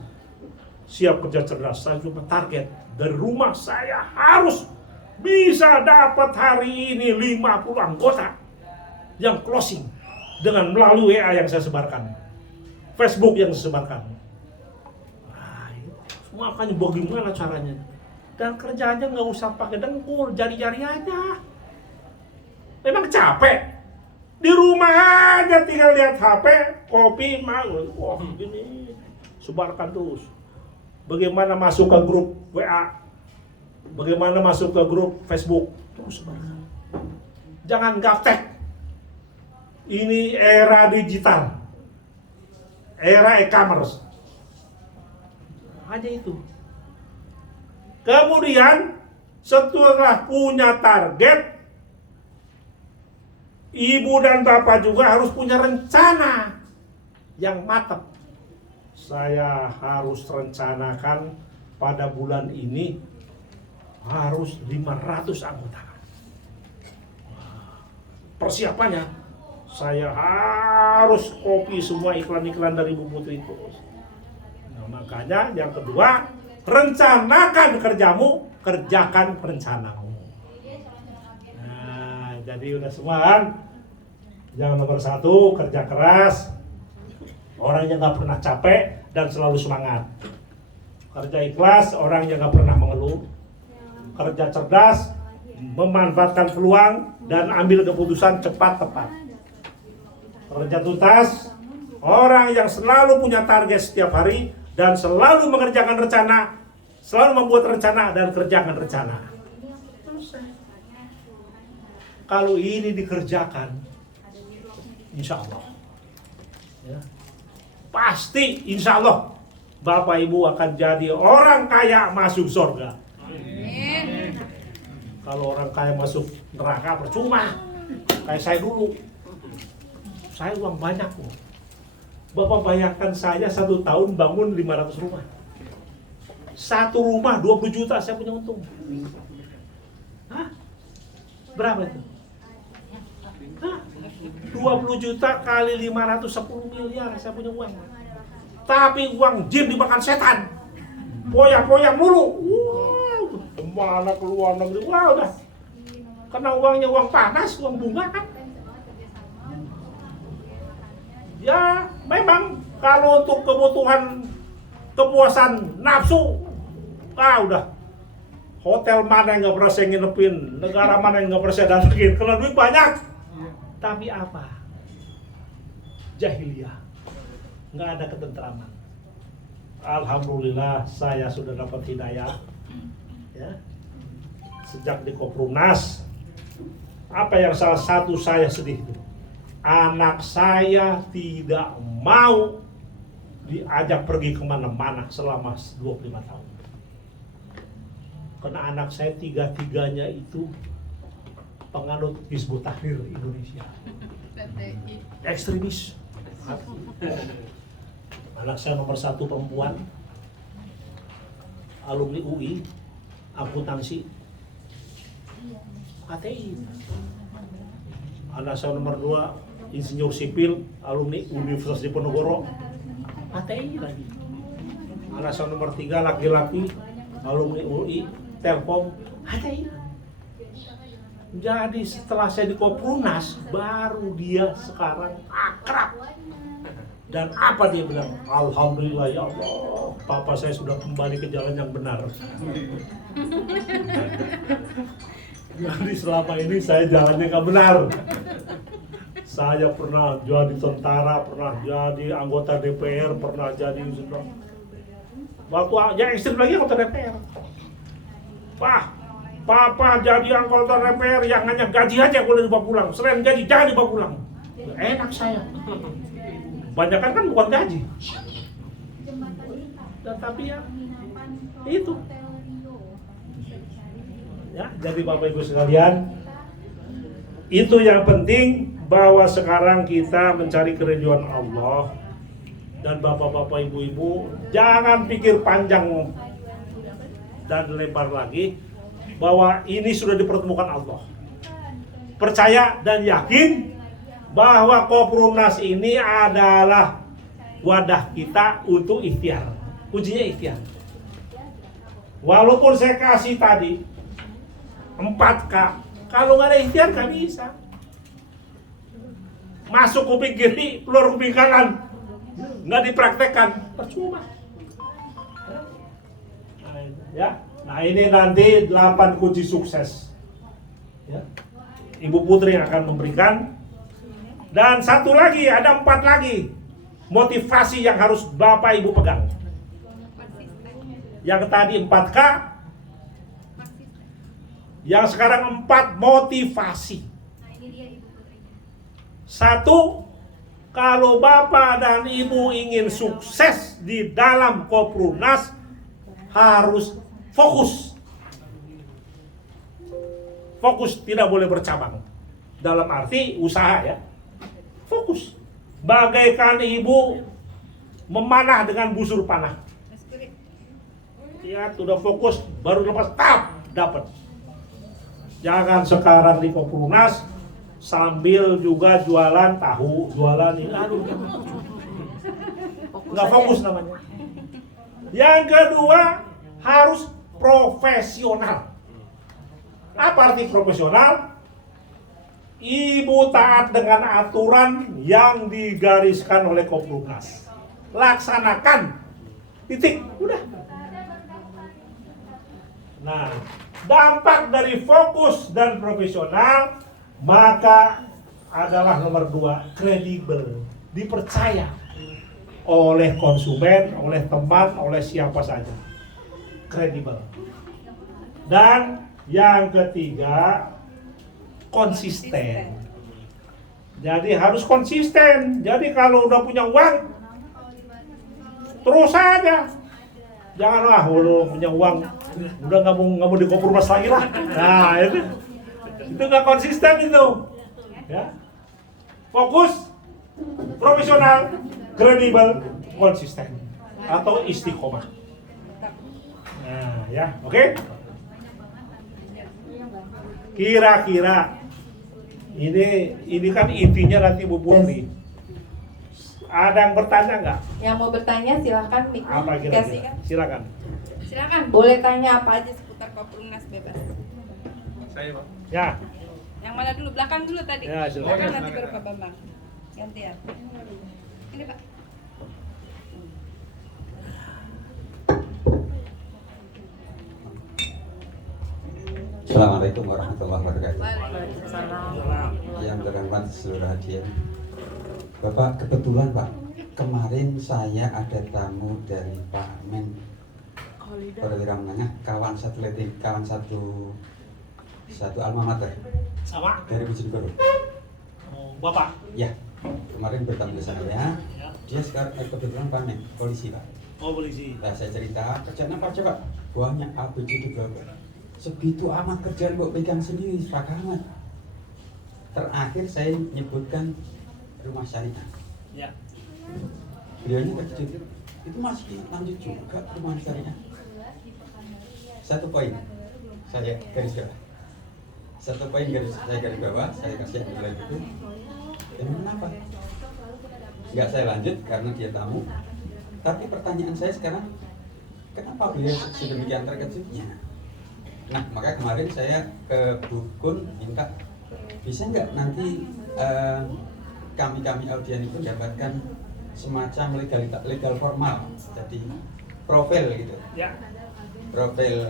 siap kerja cerdas. Saya cuma target dari rumah saya harus bisa dapat hari ini 50 anggota yang closing dengan melalui WA yang saya sebarkan, Facebook yang saya sebarkan. Nah, makanya bagaimana caranya? Dan kerjanya nggak usah pakai dengkul, jari-jari aja. Memang capek, Di rumah aja tinggal lihat HP, kopi, mau. Wah, gini. Sebarkan terus. Bagaimana masuk ke grup WA? Bagaimana masuk ke grup Facebook? Terus sebarkan. Jangan gaptek. Ini era digital. Era e-commerce. Hanya itu. Kemudian setelah punya target, ibu dan bapak juga harus punya rencana yang matang. Saya harus rencanakan pada bulan ini harus 500 anggota. Persiapannya, saya harus copy semua iklan-iklan dari Bu Putri itu. Nah, makanya yang kedua, rencanakan kerjamu, kerjakan rencanamu. Nah, jadi udah semua kan? Yang nomor 1, kerja keras. Orang yang gak pernah capek dan selalu semangat. Kerja ikhlas, orang yang gak pernah mengeluh. Kerja cerdas, memanfaatkan peluang dan ambil keputusan cepat tepat. Kerja tuntas, orang yang selalu punya target setiap hari dan selalu mengerjakan rencana, selalu membuat rencana dan kerjakan rencana. Kalau ini dikerjakan, insya Allah, ya, pasti insya Allah Bapak Ibu akan jadi orang kaya masuk surga. Kalau orang kaya masuk neraka percuma. Kayak saya dulu, saya uang banyak kok. Bapak bayangkan saya 1 tahun bangun 500 rumah. 1 rumah 20 juta saya punya untung. Hah? Berapa itu? Hah? 20 juta kali 500, 10 miliar saya punya uang. Tapi uang jin dimakan setan. Poya-poya mulu. Kemana keluar negeri? Wah udah. Karena uangnya uang panas, uang bunga kan. Ya memang kalau untuk kebutuhan kepuasan nafsu, udah. Hotel mana yang gak pernah saya nginepin, negara mana yang gak pernah saya datengin. Kalau duit banyak, tapi apa? Jahiliyah, nggak ada ketentraman. Alhamdulillah saya sudah dapat hidayah. Ya. Sejak di Koprunas, apa yang salah satu saya sedih itu? Anak saya tidak mau diajak pergi kemana-mana selama 25 tahun. Karena anak saya 3-tiganya itu penganut Hizbut Tahrir Indonesia. Ekstremis. Anak saya nomor 1 perempuan, alumni UI, akuntansi, ATI. Anak saya nomor 2, insinyur sipil, alumni Universitas Diponegoro, ATI lagi. Anak saya nomor 3, laki-laki, alumni UI, Telkom, ATI. Jadi setelah saya di Koprunas, baru dia sekarang akrab. Dan apa dia bilang? Alhamdulillah ya Allah, papa saya sudah kembali ke jalan yang benar. Jadi selama ini saya jalannya gak benar. Saya pernah jadi tentara, pernah jadi anggota DPR, pernah jadi waktu yang ekstrim lagi anggota DPR. Wah, papa jadi anggota DPR yang hanya gaji aja boleh dibawa pulang. Selain gaji jangan dibawa pulang. Enak saya. Banyakan kan bukan gaji. Tetapi ya itu. Ya, jadi Bapak Ibu sekalian, itu yang penting bahwa sekarang kita mencari keriduan Allah. Dan Bapak-bapak Ibu-ibu jangan pikir panjang dan lebar lagi bahwa ini sudah dipertemukan Allah. Percaya dan yakin bahwa Koprunas ini adalah wadah kita untuk ikhtiar. Kuncinya ikhtiar. Walaupun saya kasih tadi 4K, kalau nggak ada ikhtiar nggak bisa. Masuk kuping kiri, keluar kuping kanan, nggak dipraktekkan, percuma. Ya, nah ini nanti 8 kunci sukses. Ya. Ibu Putri yang akan memberikan. Dan satu lagi, ada 4 lagi motivasi yang harus Bapak Ibu pegang. Yang tadi 4K, yang sekarang 4 motivasi. Satu, kalau Bapak dan Ibu ingin sukses di dalam Koprunas, harus fokus. Fokus, tidak boleh bercabang. Dalam arti usaha ya. Fokus. Bagaikan ibu memanah dengan busur panah. Ya, sudah fokus, baru lepas, tap, dapat. Jangan sekarang di Koprunas sambil juga jualan tahu, jualan ini, aduh, nggak fokus namanya. Yang kedua, harus profesional. Apa arti profesional? Ibu taat dengan aturan yang digariskan oleh Koprunas. Laksanakan. Titik. Udah. Nah, dampak dari fokus dan profesional maka adalah nomor 2, kredibel, dipercaya oleh konsumen, oleh teman, oleh siapa saja. Kredibel. Dan yang ketiga, konsisten. Jadi harus konsisten. Jadi kalau udah punya uang, terus saja. Jangan udah punya uang, udah nggak mau di Koprunas lagi lah. Nah itu nggak konsisten itu. Ya, fokus, profesional, kredibel, konsisten, atau istiqomah. Nah ya, oke. Kira-kira ini kan intinya nanti Bu Putri. Ada yang bertanya nggak? Yang mau bertanya silahkan mic Apa kasih kira-kira? kan. Silakan. Silakan, boleh tanya apa aja seputar Koprunas, bebas. Saya Pak. Ya. Yang mana dulu? Belakang dulu tadi. Ya, silakan. Belakang nanti baru Pak Bambang. Gantian. Ini Pak. Assalamualaikum warahmatullahi wabarakatuh. Waalaikumsalam. Yang terhormat seluruh hadirin. Bapak, kebetulan Pak, kemarin saya ada tamu dari Pak Men Perwira Menengah, kawan satu alma mater Sama. dari Bojonegoro. Oh, Bapak. Ya, kemarin bertemu ke saya. Ya. Dia sekarang kebetulan Pak Men, polisi Pak. Oh, polisi. Nah, saya cerita kerjaan apa aja Pak? Banyak ABCD berapa? Segitu amat kerjaan kok pegang sendiri, Pak Ahmad. Terakhir saya menyebutkan rumah syariah. Ya. Beliaunya kecil, itu masih lanjut juga rumah syariah. Satu poin, saya garis bawah. Satu poin saya garis bawah, saya kasih nilai itu. Dan kenapa? Nggak saya lanjut karena dia tamu. Tapi pertanyaan saya sekarang, kenapa beliau sedemikian terkejutnya? Nah, maka kemarin saya ke Dukun minta, bisa nggak nanti kami audien itu dapatkan semacam legal formal, jadi profil gitu, Ya. profil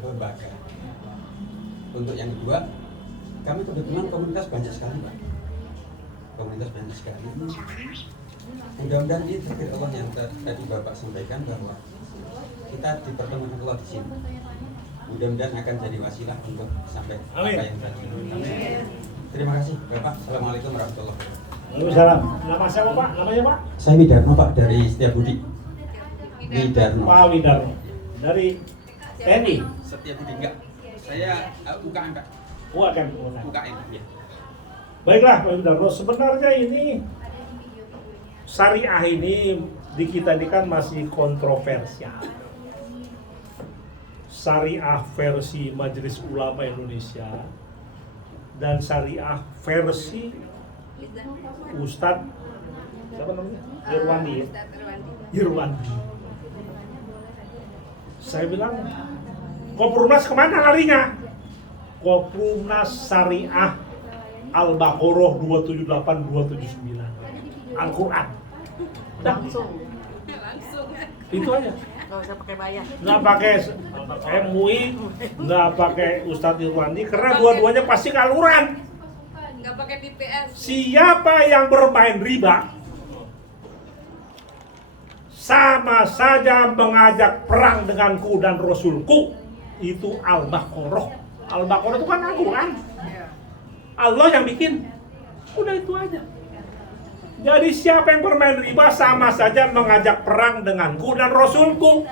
lembaga. Untuk yang kedua, kami kebetulan komunitas banyak sekali Pak, komunitas banyak sekali. Mudah-mudahan itu takdir Allah yang tadi Bapak sampaikan bahwa kita dipertemukan Allah di sini. Mudah-mudahan akan jadi wasilah untuk sampai Amin. apa yang tadi. Amin. Terima kasih Bapak. Assalamualaikum warahmatullahi wabarakatuh. Waalaikumsalam. Nama siapa Pak? Namanya Pak? Saya Widarno Pak dari Setiabudi. Widarno. Pak Widarno. Dari TNI. Setiabudi enggak. Saya UKM Pak. UKM. UKM ya. Baiklah Pak Widarno, sebenarnya ini syariah ini di kita ini kan masih kontroversial. Syariah versi Majelis Ulama Indonesia dan syariah versi Ustadz siapa namanya? Irwandi. Ya? Ustadz Irwandi. Irwandi. Saya bilang, Koprunas kemana larinya? Koprunas Syariah Al-Baqarah 278-279 Al-Quran. Langsung. Langsung. Itu aja. Nggak usah pakai bayar. Nggak pakai MUI, nggak pakai Ustadz Irwandi, karena dua-duanya pasti kaluran. Nggak pakai DPS. Siapa yang bermain riba sama saja mengajak perang denganku dan Rasulku. Itu Al-Baqarah. Al-Baqarah itu kan Al-Quran. Allah yang bikin. Udah itu aja. Jadi siapa yang bermain riba sama saja mengajak perang denganku dan Rasulku.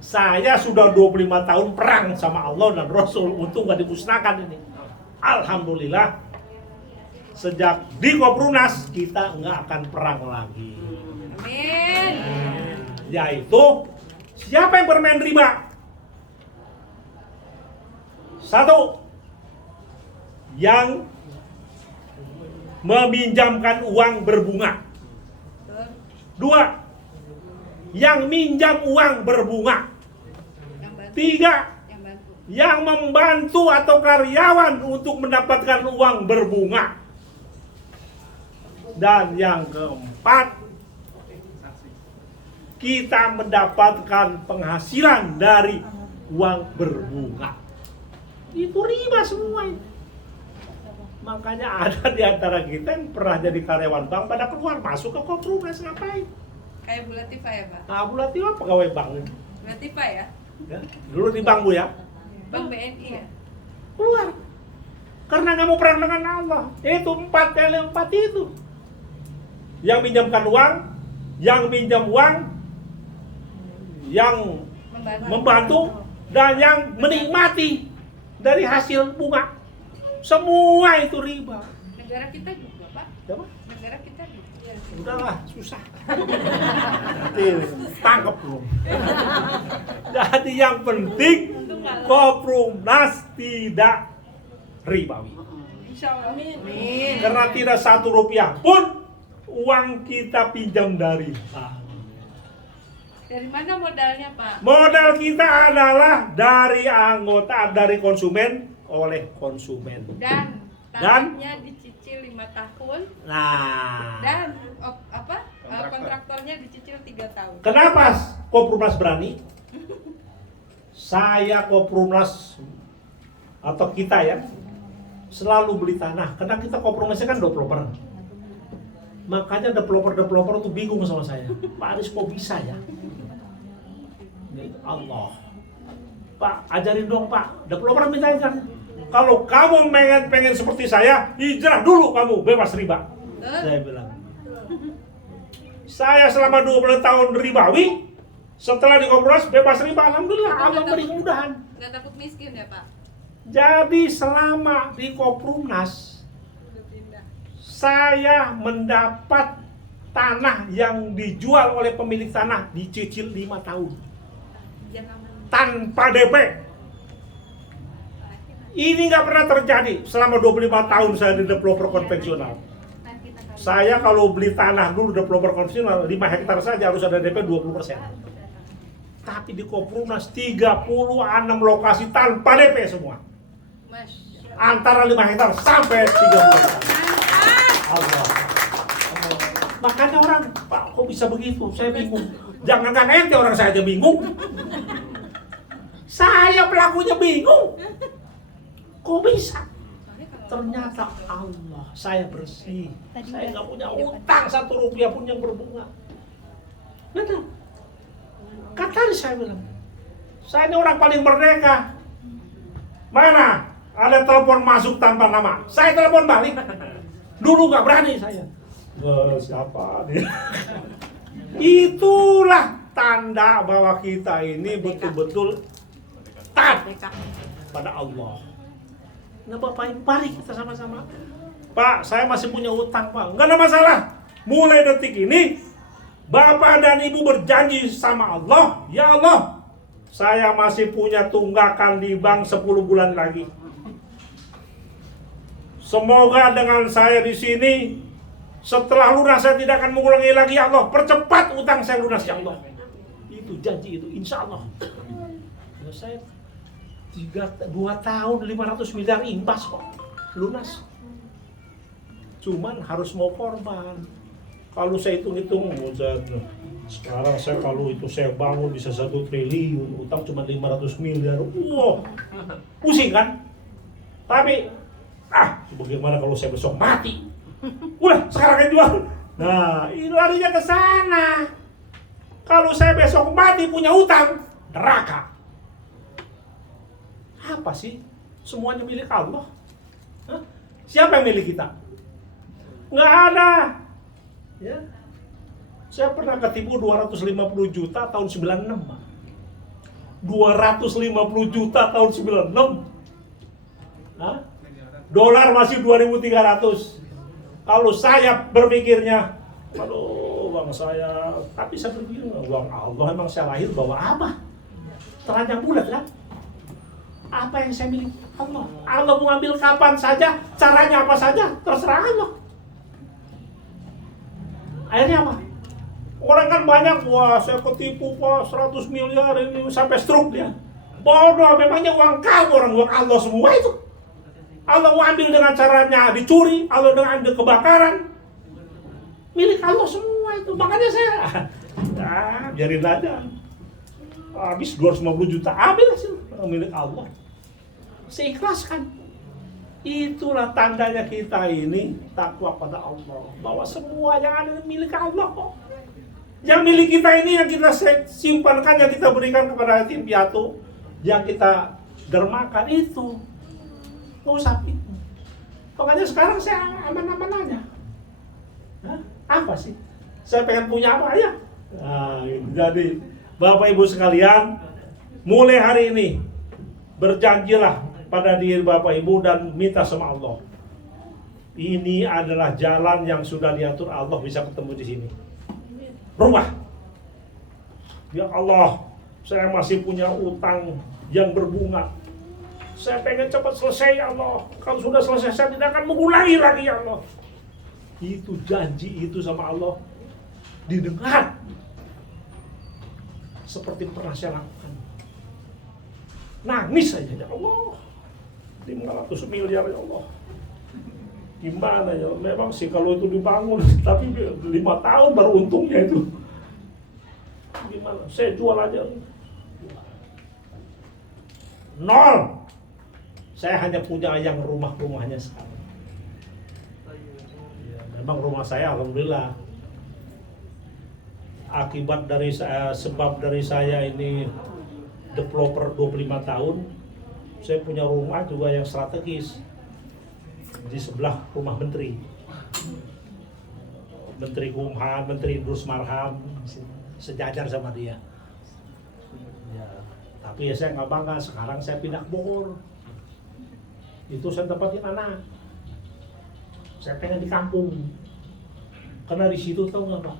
Saya sudah 25 tahun perang sama Allah dan Rasul. Untung gak dimusnahkan ini. Alhamdulillah. Sejak di Koprunas kita nggak akan perang lagi. Amin. Yaitu siapa yang bermain riba? Satu, yang meminjamkan uang berbunga. Dua, yang minjam uang berbunga. Yang bantu. Tiga, Yang bantu. yang membantu atau karyawan untuk mendapatkan uang berbunga. Dan yang keempat, kita mendapatkan penghasilan dari uang berbunga. Itu riba semua itu. Makanya ada di antara kita yang pernah jadi karyawan bank pada keluar masuk ke Koprunas ngapain? Kayak Bu Latifah ya, Pak? Nah, Bu Latifah pegawai bank. Bu Latifah ya? Ya, dulu di bank Bu ya. Bank BNI ya? Keluar. Karena nggak mau perang dengan Allah. Itu 4 kali 4 itu. Yang minjamkan uang, yang minjam uang, yang membantu, dan yang menikmati dari hasil bunga. Semua itu riba. Negara kita juga, Pak. Siapa? Negara kita juga. Udahlah, susah. Nanti tangkap belum. Jadi yang penting Koprunas tidak ribawi. Insya Allah. Amin. Karena tidak 1 rupiah pun uang kita pinjam dari bank. Dari mana modalnya, Pak? Modal kita adalah dari anggota, dari konsumen, oleh konsumen. Dan tanahnya dicicil 5 tahun. Nah, Dan kontraktornya dicicil 3 tahun. kenapa Koprunas berani? Saya Koprunas atau kita ya selalu beli tanah. Karena kita Kopronasnya kan developer. Makanya developer tuh bingung sama saya. Pak Aris kok bisa ya? Allah. Pak, ajarin dong Pak. Developer minta ajarin. Kalau kamu pengen seperti saya, hijrah dulu kamu, bebas riba. Saya bilang. Saya selama 20 tahun ribawi, setelah di Koprunas bebas riba, alhamdulillah Allah beri kemudahan. Nggak takut miskin ya, Pak? Jadi selama di Koprunas saya mendapat tanah yang dijual oleh pemilik tanah dicicil 5 tahun tanpa DP. Ini nggak pernah terjadi selama 25 tahun saya di developer konvensional. Saya kalau beli tanah dulu developer konvensional 5 hektar saja harus ada DP 20%. Tapi di Koprunas 36 lokasi tanpa DP semua. Antara 5 hektar sampai 30 hektar. Allah. Makanya orang, Pak, kok bisa begitu? Saya bingung. Jangankan ente orang saya aja bingung. Saya pelakunya bingung. Kok bisa? Ternyata Allah, saya bersih. Saya nggak punya utang 1 rupiah pun yang berbunga. Betul. Kata saya bilang, saya ini orang paling merdeka. Mana? Ada telepon masuk tanpa nama. Saya telepon balik. Dulu nggak berani saya. Siapa dia? Itulah tanda bahwa kita ini betul-betul taat pada Allah. Nah Bapak Ibu, mari kita sama-sama. Pak, saya masih punya utang Pak. Nggak ada masalah. Mulai detik ini, Bapak dan Ibu berjanji sama Allah, ya Allah, saya masih punya tunggakan di bank 10 bulan lagi. Semoga dengan saya di sini, setelah lunas saya tidak akan mengulangi lagi, ya Allah. Percepat utang saya lunas, ya Allah. Itu janji itu, insya Allah. Ya, saya 2 tahun 500 miliar imbas kok, lunas. Cuman harus mau korban. Kalau saya hitung-hitung, sekarang saya kalau itu saya bangun bisa 1 triliun, utang cuma 500 miliar. Wow, pusing kan? Tapi Bagaimana kalau saya besok mati? Udah, sekarang aja jual. Nah, ini larinya ke sana. Kalau saya besok mati punya utang, neraka. Apa sih? Semuanya milik Allah. Hah? Siapa yang milik kita? Nggak ada. Ya. Saya pernah ketipu 250 juta tahun 96. 250 juta tahun 96. Hah? Dolar masih 2.300. Kalau saya berpikirnya, aduh bang saya, tapi saya berpikir, bang Allah emang saya lahir bawa apa? Teranjang bulat kan? Apa yang saya miliki? Allah. Allah mau ambil kapan saja, caranya apa saja, terserah Allah. Akhirnya apa? Orang kan banyak, wah saya ketipu pak 100 miliar ini sampai stroke dia. Bodoh, memangnya uang kamu, orang uang Allah semua itu. Allah mau ambil dengan caranya dicuri, Allah dengan ambil kebakaran. Milik Allah semua itu. Makanya saya, biarin aja. Habis 250 juta, ambil sih milik Allah. Saya ikhlaskan. Itulah tandanya kita ini takwa pada Allah. Bahwa semua yang ada milik Allah kok. Yang milik kita ini yang kita simpankan, yang kita berikan kepada yatim piatu, yang kita dermakan itu. Nggak usah itu. Makanya sekarang saya aman-aman aja. Hah? Apa sih? Saya pengen punya apa ya? Nah, jadi Bapak Ibu sekalian, mulai hari ini berjanjilah pada diri Bapak Ibu dan minta sama Allah. Ini adalah jalan yang sudah diatur Allah, bisa ketemu di sini. Rumah. Ya Allah, saya masih punya utang yang berbunga. Saya pengen cepat selesai ya Allah. Kalau sudah selesai saya tidak akan mengulangi lagi ya Allah. Itu janji itu sama Allah didengar. Seperti pernah saya lakukan. Nangis saja ya Allah. 500 miliar ya Allah. Gimana ya? Memang sih kalau itu dibangun, tapi 5 tahun baru untungnya itu. Gimana? Saya jual aja. Nol. Saya hanya punya yang rumahnya sekarang. Ya, memang rumah saya alhamdulillah. Akibat dari saya, sebab dari saya ini developer 25 tahun, saya punya rumah juga yang strategis di sebelah rumah menteri. Menteri Kumham, Menteri Idrus Marham, sejajar sama dia. Ya, tapi ya saya nggak bangga. Sekarang saya pindah ke Bogor. Itu saya tempatin anak. Saya pengen di kampung. Karena di situ tahu nggak Pak?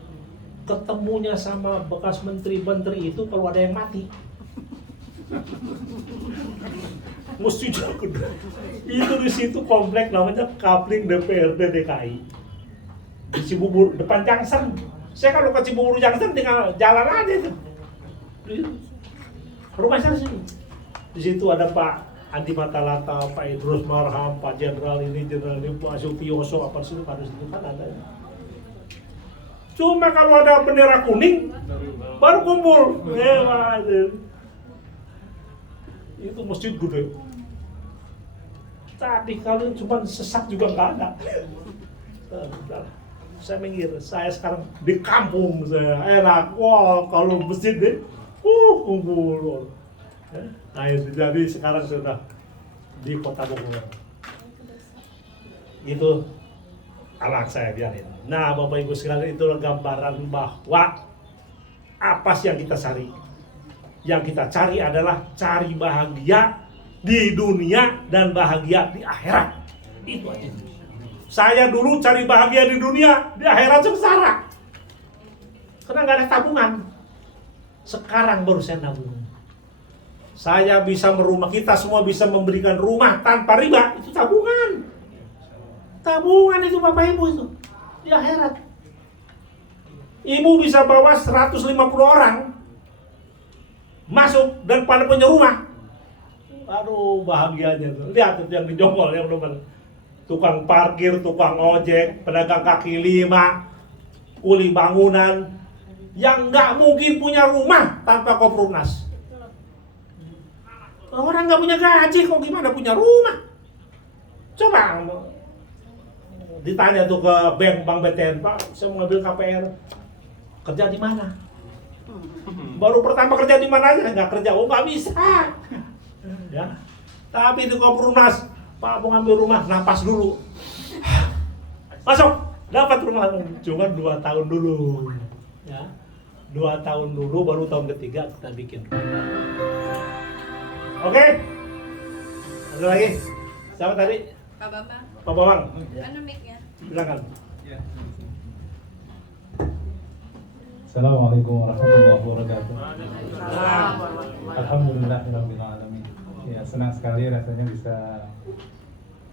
Ketemunya sama bekas menteri-menteri itu kalau ada yang mati. Mesti jago. Itu di situ komplek namanya Kapling DPRD DKI. Di Cibubur depan Jangsel. Saya kalau ke Cibubur Jangsel tinggal jalan aja itu. Rumah saya sini. Di situ ada Pak Andi Matalata, Pak Idrus Marham, Pak Jenderal ini, Pak Sutioso, apa sih pada situ kan ada. Cuma kalau ada bendera kuning, baru kumpul. Itu masjid gede. Tadi kalian cuma sesak juga nggak ada. Saya minggir, saya sekarang di kampung saya enak. Wah kalau masjid deh, kumpul. Nah, jadi sekarang sudah di Kota Bogor. Itu anak saya biarin. Nah, Bapak Ibu sekalian, itulah gambaran bahwa apa sih yang kita cari? Yang kita cari adalah cari bahagia di dunia dan bahagia di akhirat. Itu aja. Saya dulu cari bahagia di dunia, di akhirat sengsara. Karena nggak ada tabungan. Sekarang baru saya nabung. Saya bisa merumah, kita semua bisa memberikan rumah tanpa riba, itu tabungan. Tabungan itu Bapak Ibu itu di akhirat. Ibu bisa bawa 150 orang masuk dan pada punya rumah. Aduh bahagianya tuh. Lihat itu yang dijongkol yang belum. Tukang parkir, tukang ojek, pedagang kaki lima, kuli bangunan yang nggak mungkin punya rumah tanpa Kompolnas. Orang nggak punya gaji, kok gimana punya rumah? Coba ditanya tuh ke Bank BTN, Pak, saya mau ngambil KPR, kerja di mana? Baru pertama kerja di mana aja, nggak kerja, oh nggak bisa. Ya, tapi di Koprunas, Pak mau ngambil rumah, napas dulu. Masuk, dapat rumah, cuma 2 tahun dulu. Ya, 2 tahun dulu, baru tahun ketiga kita bikin. Oke, ada lagi? Siapa tadi? Pak Bambang, Pak Bawang, mana mic-nya? silakan. Ya. Assalamualaikum warahmatullahi wabarakatuh. Salam warahmatullahi Alhamdulillahirrahmanirrahim. Ya, senang sekali rasanya bisa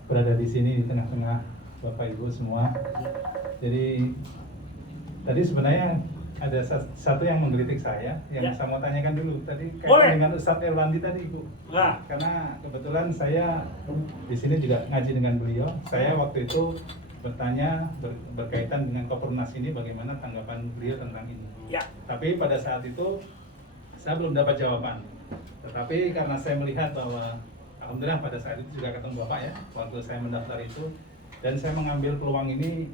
berada di sini di tengah-tengah Bapak Ibu semua. Jadi tadi sebenarnya ada satu yang menggelitik saya, yang Ya. saya mau tanyakan dulu. Tadi Boleh. kaitan dengan Ustadz Erlandi tadi, Ibu. Nah, Karena kebetulan saya di sini juga ngaji dengan beliau. Saya waktu itu bertanya berkaitan dengan Koprunas ini, bagaimana tanggapan beliau tentang ini. ya, Tapi pada saat itu saya belum dapat jawaban. Tetapi karena saya melihat bahwa alhamdulillah pada saat itu juga ketemu Bapak ya, waktu saya mendaftar itu, dan saya mengambil peluang ini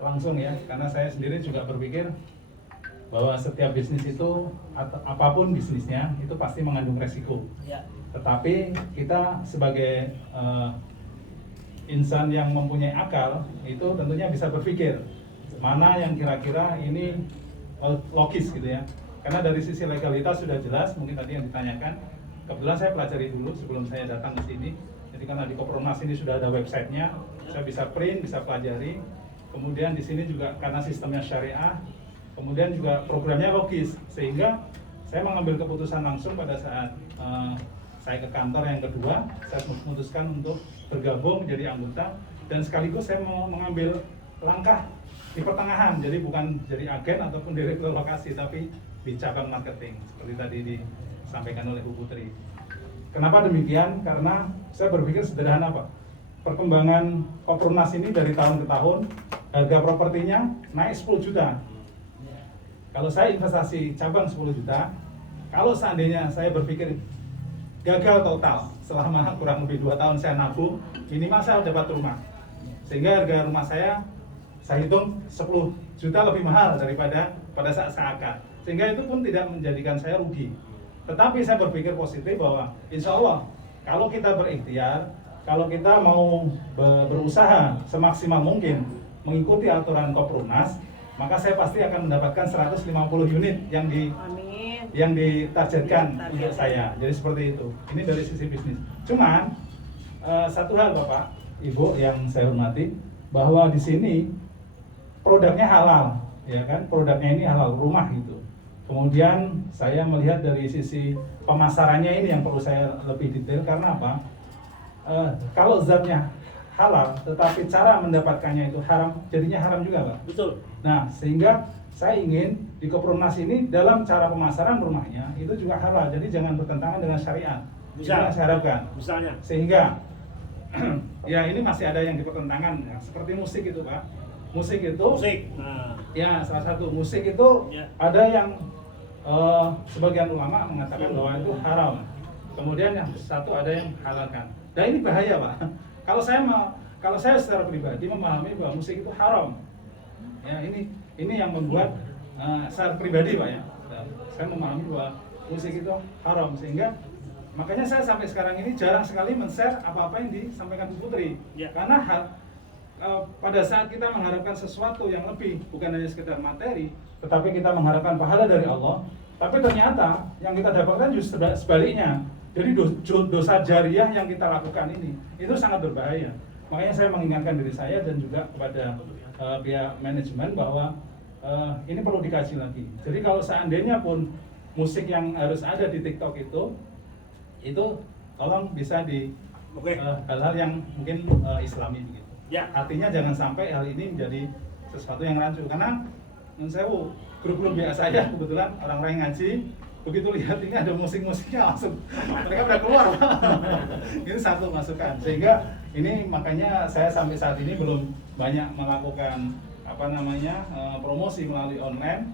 langsung ya, karena saya sendiri juga berpikir bahwa setiap bisnis itu atau apapun bisnisnya itu pasti mengandung resiko. ya, Tetapi kita sebagai insan yang mempunyai akal itu tentunya bisa berpikir mana yang kira-kira ini logis gitu ya. Karena dari sisi legalitas sudah jelas, mungkin tadi yang ditanyakan. Kebetulan saya pelajari dulu sebelum saya datang ke sini. Jadi karena di Koprunas ini sudah ada websitenya, saya bisa print, bisa pelajari. Kemudian di sini juga karena sistemnya syariah, kemudian juga programnya logis, sehingga saya mengambil keputusan langsung pada saat saya ke kantor yang kedua. Saya memutuskan untuk bergabung menjadi anggota, dan sekaligus saya mau mengambil langkah di pertengahan, jadi bukan jadi agen ataupun direktur lokasi, tapi di cabang marketing seperti tadi disampaikan oleh Bu Putri. Kenapa demikian? Karena saya berpikir sederhana, Pak. Perkembangan Koprunas ini dari tahun ke tahun, harga propertinya naik 10 juta. Kalau saya investasi cabang 10 juta, kalau seandainya saya berpikir gagal total selama kurang lebih 2 tahun saya nabung, minimal saya dapat rumah. Sehingga harga rumah saya hitung 10 juta lebih mahal daripada pada saat saya akad. Sehingga itu pun tidak menjadikan saya rugi. Tetapi saya berpikir positif bahwa insya Allah kalau kita berikhtiar, kalau kita mau berusaha semaksimal mungkin mengikuti aturan Koprunas, maka saya pasti akan mendapatkan 150 unit Amin. yang ditargetkan Target. untuk saya. Jadi seperti itu. Ini dari sisi bisnis. Cuman satu hal Bapak, Ibu yang saya hormati, bahwa di sini produknya halal, ya kan? Produknya ini halal, rumah gitu. Kemudian saya melihat dari sisi pemasarannya ini yang perlu saya lebih detail, karena apa? Kalau zatnya halal, tetapi cara mendapatkannya itu haram, jadinya haram juga, Pak. betul. Nah, sehingga saya ingin di Koprunas ini dalam cara pemasaran rumahnya itu juga halal, jadi jangan bertentangan dengan syariat. Itu Bisa. yang saya harapkan. Misalnya, Sehingga ya ini masih ada yang dipertentangkan ya, seperti musik itu, Pak. Musik itu musik. Nah, ya salah satu musik itu Ya. ada yang sebagian ulama mengatakan bahwa itu haram. Kemudian yang satu ada yang halalkan. Dan ini bahaya, Pak. Kalau saya secara pribadi memahami bahwa musik itu haram. Ya, ini yang membuat secara pribadi, Pak ya. Saya memahami bahwa musik itu haram, sehingga makanya saya sampai sekarang ini jarang sekali men-share apa-apa yang disampaikan Bu Putri. Ya. Karena pada saat kita mengharapkan sesuatu yang lebih, bukan hanya sekedar materi, tetapi kita mengharapkan pahala dari Allah, tapi ternyata yang kita dapatkan justru sebaliknya. Jadi dosa jariah yang kita lakukan ini itu sangat berbahaya. Makanya saya mengingatkan diri saya dan juga kepada pihak manajemen bahwa ini perlu dikaji lagi. Jadi kalau seandainya pun musik yang harus ada di TikTok itu tolong bisa di Oke. hal-hal yang mungkin Islami begitu. Ya. Artinya jangan sampai hal ini menjadi sesuatu yang rancu, karena menurut saya grup-grup biasa saya kebetulan orang-orang yang ngaji, begitu lihat ini ada musik-musiknya langsung mereka udah keluar. Ini satu masukan, sehingga ini makanya saya sampai saat ini belum banyak melakukan promosi melalui online.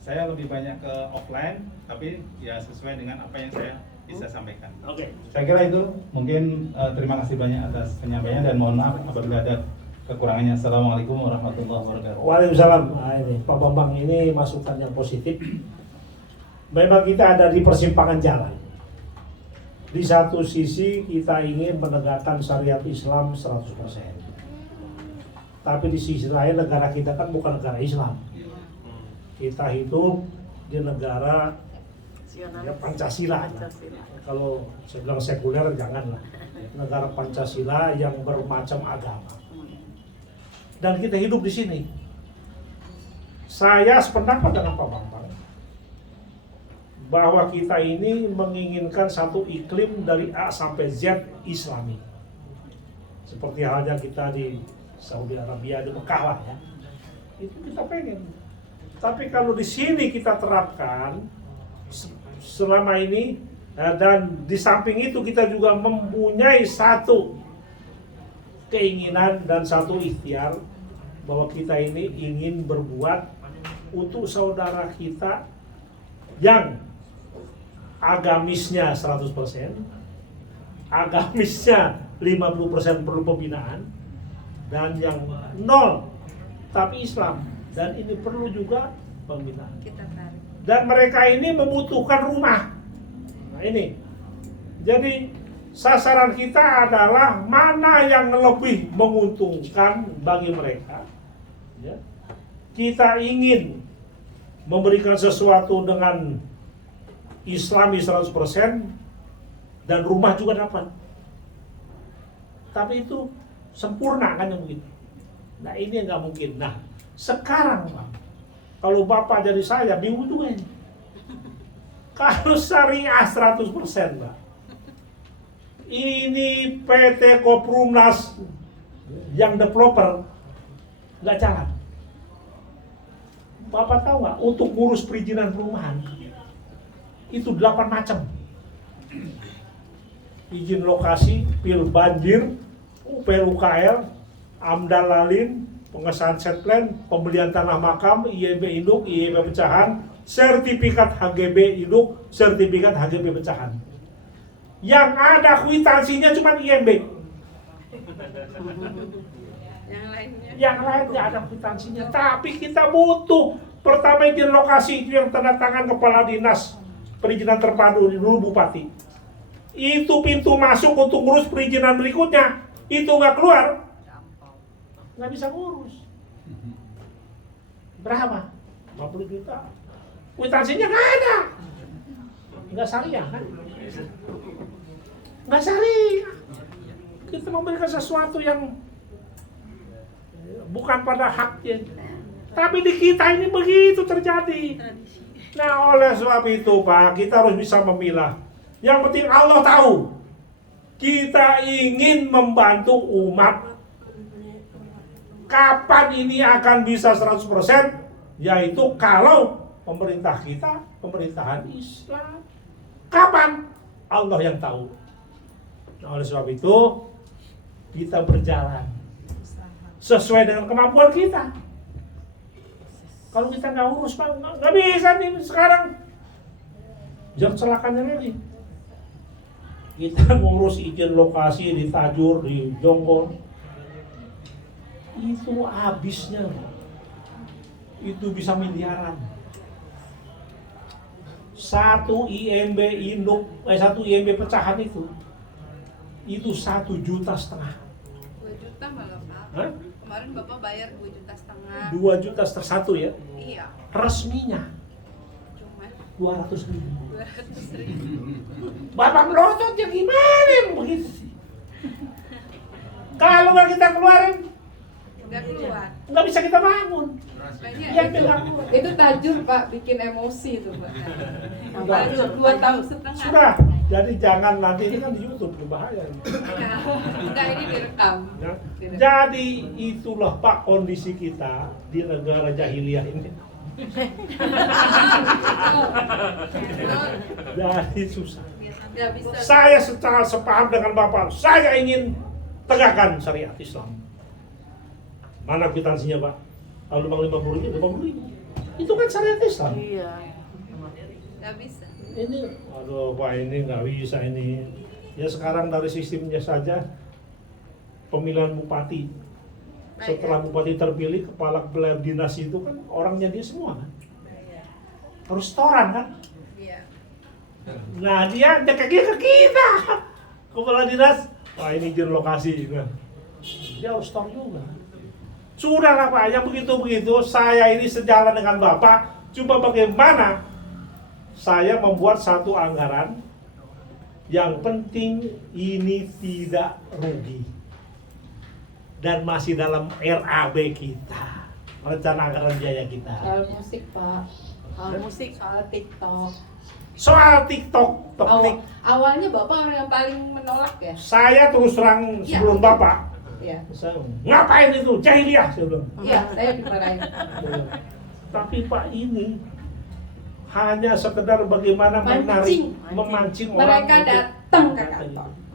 Saya lebih banyak ke offline, tapi ya sesuai dengan apa yang saya bisa sampaikan. Oke. Saya kira itu mungkin terima kasih banyak atas penyampaian dan mohon maaf apabila ada kekurangannya. Assalamualaikum warahmatullahi wabarakatuh. Waalaikumsalam. Nah, ini Pak Bambang, ini masukan yang positif. Memang kita ada di persimpangan jalan. Di satu sisi kita ingin menegakkan syariat Islam 100%. Tapi di sisi lain negara kita kan bukan negara Islam. Kita hidup di negara ya, Pancasila. Kalau saya bilang sekuler janganlah. Negara Pancasila yang bermacam agama. Dan kita hidup di sini. Saya sependapat dengan Pak Bambang bahwa kita ini menginginkan satu iklim dari A sampai Z Islami. Seperti halnya kita di Saudi Arabia, di Mekah lah ya. Itu kita pengen. Tapi kalau di sini kita terapkan selama ini, dan di samping itu kita juga mempunyai satu keinginan dan satu ikhtiar bahwa kita ini ingin berbuat untuk saudara kita yang agamisnya 100%, agamisnya 50% perlu pembinaan, dan yang 0 tapi Islam, dan ini perlu juga pembinaan. Kita tarik. Dan mereka ini membutuhkan rumah. Nah ini, jadi sasaran kita adalah mana yang lebih menguntungkan bagi mereka. Ya. Kita ingin memberikan sesuatu dengan Islami 100% dan rumah juga dapat. Tapi itu sempurna kan yang begitu. Nah ini yang nggak mungkin. Nah sekarang Pak, kalau Bapak jadi saya bingung juga ini. Kalau syariah 100% Pak, ini PT Koprumnas yang developer nggak jalan. Bapak tahu nggak, untuk ngurus perizinan perumahan itu 8 macam. Izin lokasi, pil banjir, PUKL, AMDAL Lalin, pengesahan set plan, pembelian tanah makam, IEB induk, IEB pecahan, sertifikat HGB induk, sertifikat HGB pecahan. Yang ada kwitansinya cuma IMB. Yang lainnya ada kwitansinya. Tapi kita butuh pertama izin lokasi, itu yang tanda tangan kepala dinas perizinan terpadu dulu Bupati. Itu pintu masuk untuk ngurus perizinan berikutnya. Itu nggak keluar, nggak bisa ngurus. Berapa? 50 juta. Kwitansinya nggak ada. Nggak syariah kan? Nggak syariah. Kita memberikan sesuatu yang bukan pada haknya. Tapi di kita ini begitu terjadi. Nah oleh sebab itu Pak, kita harus bisa memilah. Yang penting Allah tahu kita ingin membantu umat. Kapan ini akan bisa 100%? Yaitu kalau pemerintah kita pemerintahan Islam. Kapan? Allah yang tahu. Nah, oleh sebab itu kita berjalan sesuai dengan kemampuan kita. Kalau kita nggak urus Pak, nggak bisa nih sekarang. Jangan celakanya lagi. Kita ngurus izin lokasi di Tajur, di Jonggol, itu habisnya, itu bisa miliaran. Satu IMB induk, satu IMB pecahan itu 1,5 juta. 2 juta malah Pak. Hah? Kemarin Bapak bayar 2,5 juta. 2 juta satu ya. Iya. Resminya Cuma 200.000. 200.000. Bapak melotot ya gimana begitu sih? Kalau nggak kita keluarin, Nggak keluar. nggak bisa kita bangun. Makanya Iya bilang keluar. Itu tajur Pak, bikin emosi itu Pak. Tajur 2,5 tahun. Sudah, jadi jangan nanti ini kan di YouTube berbahaya. Enggak, ini direkam. Ya. Jadi itulah Pak kondisi kita di negara jahiliyah ini. Jadi susah. Nggak bisa. Saya secara sepaham dengan Bapak, saya ingin tegakkan syariat Islam. Mana kwitansinya Pak? Kalau Bang 50.000, itu kan syariat Islam. Iya. Nggak bisa. Ini, aduh Pak ini nggak bisa ini. Ya sekarang dari sistemnya saja, pemilihan bupati, Setelah bupati terpilih, kepala dinas itu kan orangnya dia semua kan. Harus setoran kan. Iya. Nah dia cekeknya ke kita, kepala dinas. Wah ini izin lokasi juga. Dia harus store juga. Sudah lah Pak, yang begitu-begitu saya ini sejalan dengan Bapak. Cuma bagaimana saya membuat satu anggaran yang penting ini tidak rugi dan masih dalam RAB kita, rencana anggaran biaya kita. Soal musik Pak, Soal musik. soal TikTok. Soal TikTok, Awalnya Bapak orang yang paling menolak ya? saya terus terang Ya. sebelum Bapak, Iya. saya ngapain itu jahiliyah saya bilang. Iya, saya dimarahin. Tapi Pak ini hanya sekedar bagaimana Mancing. memancing orang Mereka untuk datang ke kata kantor. itu.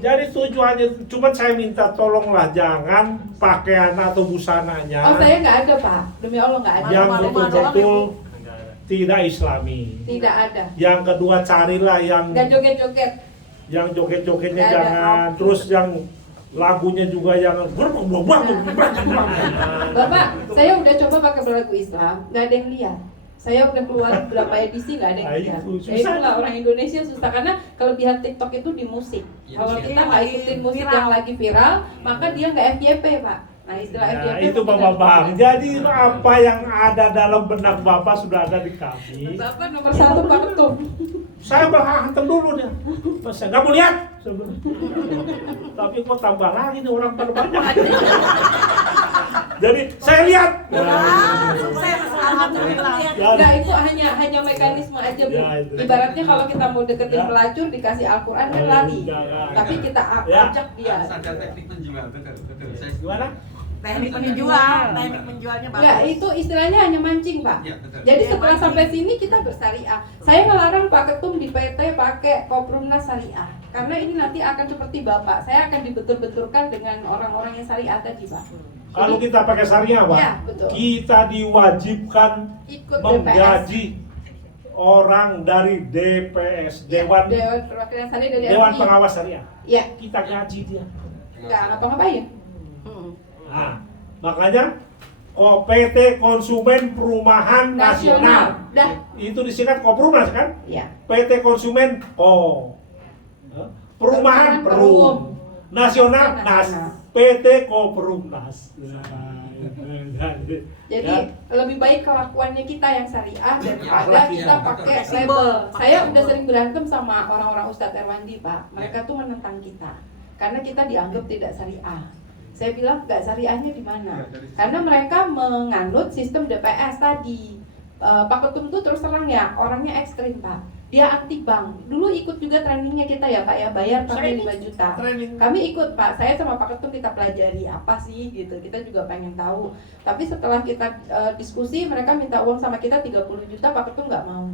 Jadi tujuannya, cuma saya minta tolonglah jangan pakaian atau busananya Oh saya nggak ada Pak, demi Allah nggak ada. yang Malu-malu betul-betul Enggak ada. tidak Islami. Tidak ada. Yang kedua carilah yang Nggak joget-joget. joget-jogetnya Nggak ada. jangan, terus yang lagunya juga yang Bapak, saya udah coba pakai lagu Islam, nggak ada yang lihat. Saya udah keluar beberapa edisi nggak ada yang Nah, lihat. itu Ya susah. itulah orang Indonesia susah karena kelebihan TikTok itu di musik. Ya, Kalau musik. kita nggak ikutin musik yang lagi viral, maka dia nggak FYP Pak. Nah istilah Nah, FYP itu Bapak paham. Jadi apa yang ada dalam benak Bapak sudah ada di kami. Bapak nomor 1 Pak Ketum. Saya bakal hantam dulu dia. Mas, saya nggak mau lihat. Saya bilang. Tapi kok tambah lagi nih orang pada banyak. Jadi saya lihat. Sukses, alhamdulillah. Enggak, itu hanya mekanisme aja Bu. Ya, itu. Ibaratnya kalau kita mau deketin Ya. pelacur dikasih Al-Quran kan lari. Jangan. Tapi kita Ya. ajak dia. Harus ada teknik menjual, betul. Saya Gimana? Teknik menjual, teknik menjualnya bagus. Enggak, itu istilahnya hanya mancing Pak. Ya, betul. Jadi Ya, setelah mancing. sampai sini kita bersyariah. Saya ngelarang Pak Ketum di PT pakai Koprumnas syariah. Karena ini nanti akan seperti Bapak. Saya akan dibetul-betulkan dengan orang-orang yang syariah tadi Pak. Kalau kita pakai syariah, Pak, Ya, betul. kita diwajibkan Ikut menggaji orang dari DPS, Dewan Perwakilan Syariah dari Dewan RI. Pengawas Syariah. Ya, Kita gaji dia. enggak ngapa-ngapain. Nah, makanya PT Konsumen Perumahan Nasional. Dah. Itu disingkat Koprumnas kan? Ya. PT Konsumen Perumahan Perum. Nasional Nas. PT Koprumnas. Jadi lebih baik kelakuannya kita yang syariah daripada Ya, kita ya, pakai betul. label. Saya Simbol. udah sering berantem sama orang-orang Ustadz Erwandi Pak. Mereka tuh menentang kita karena kita dianggap tidak syariah. Saya bilang nggak syariahnya di mana? Karena mereka menganut sistem DPS tadi. Pak Ketum tuh terus terang ya orangnya ekstrim Pak. Dia anti bank. Dulu ikut juga trainingnya kita ya Pak ya, bayar kami 5 juta. Kami ikut Pak, saya sama Pak Ketum kita pelajari apa sih gitu. Kita juga pengen tahu. Tapi setelah kita diskusi, mereka minta uang sama kita 30 juta, Pak Ketum nggak mau.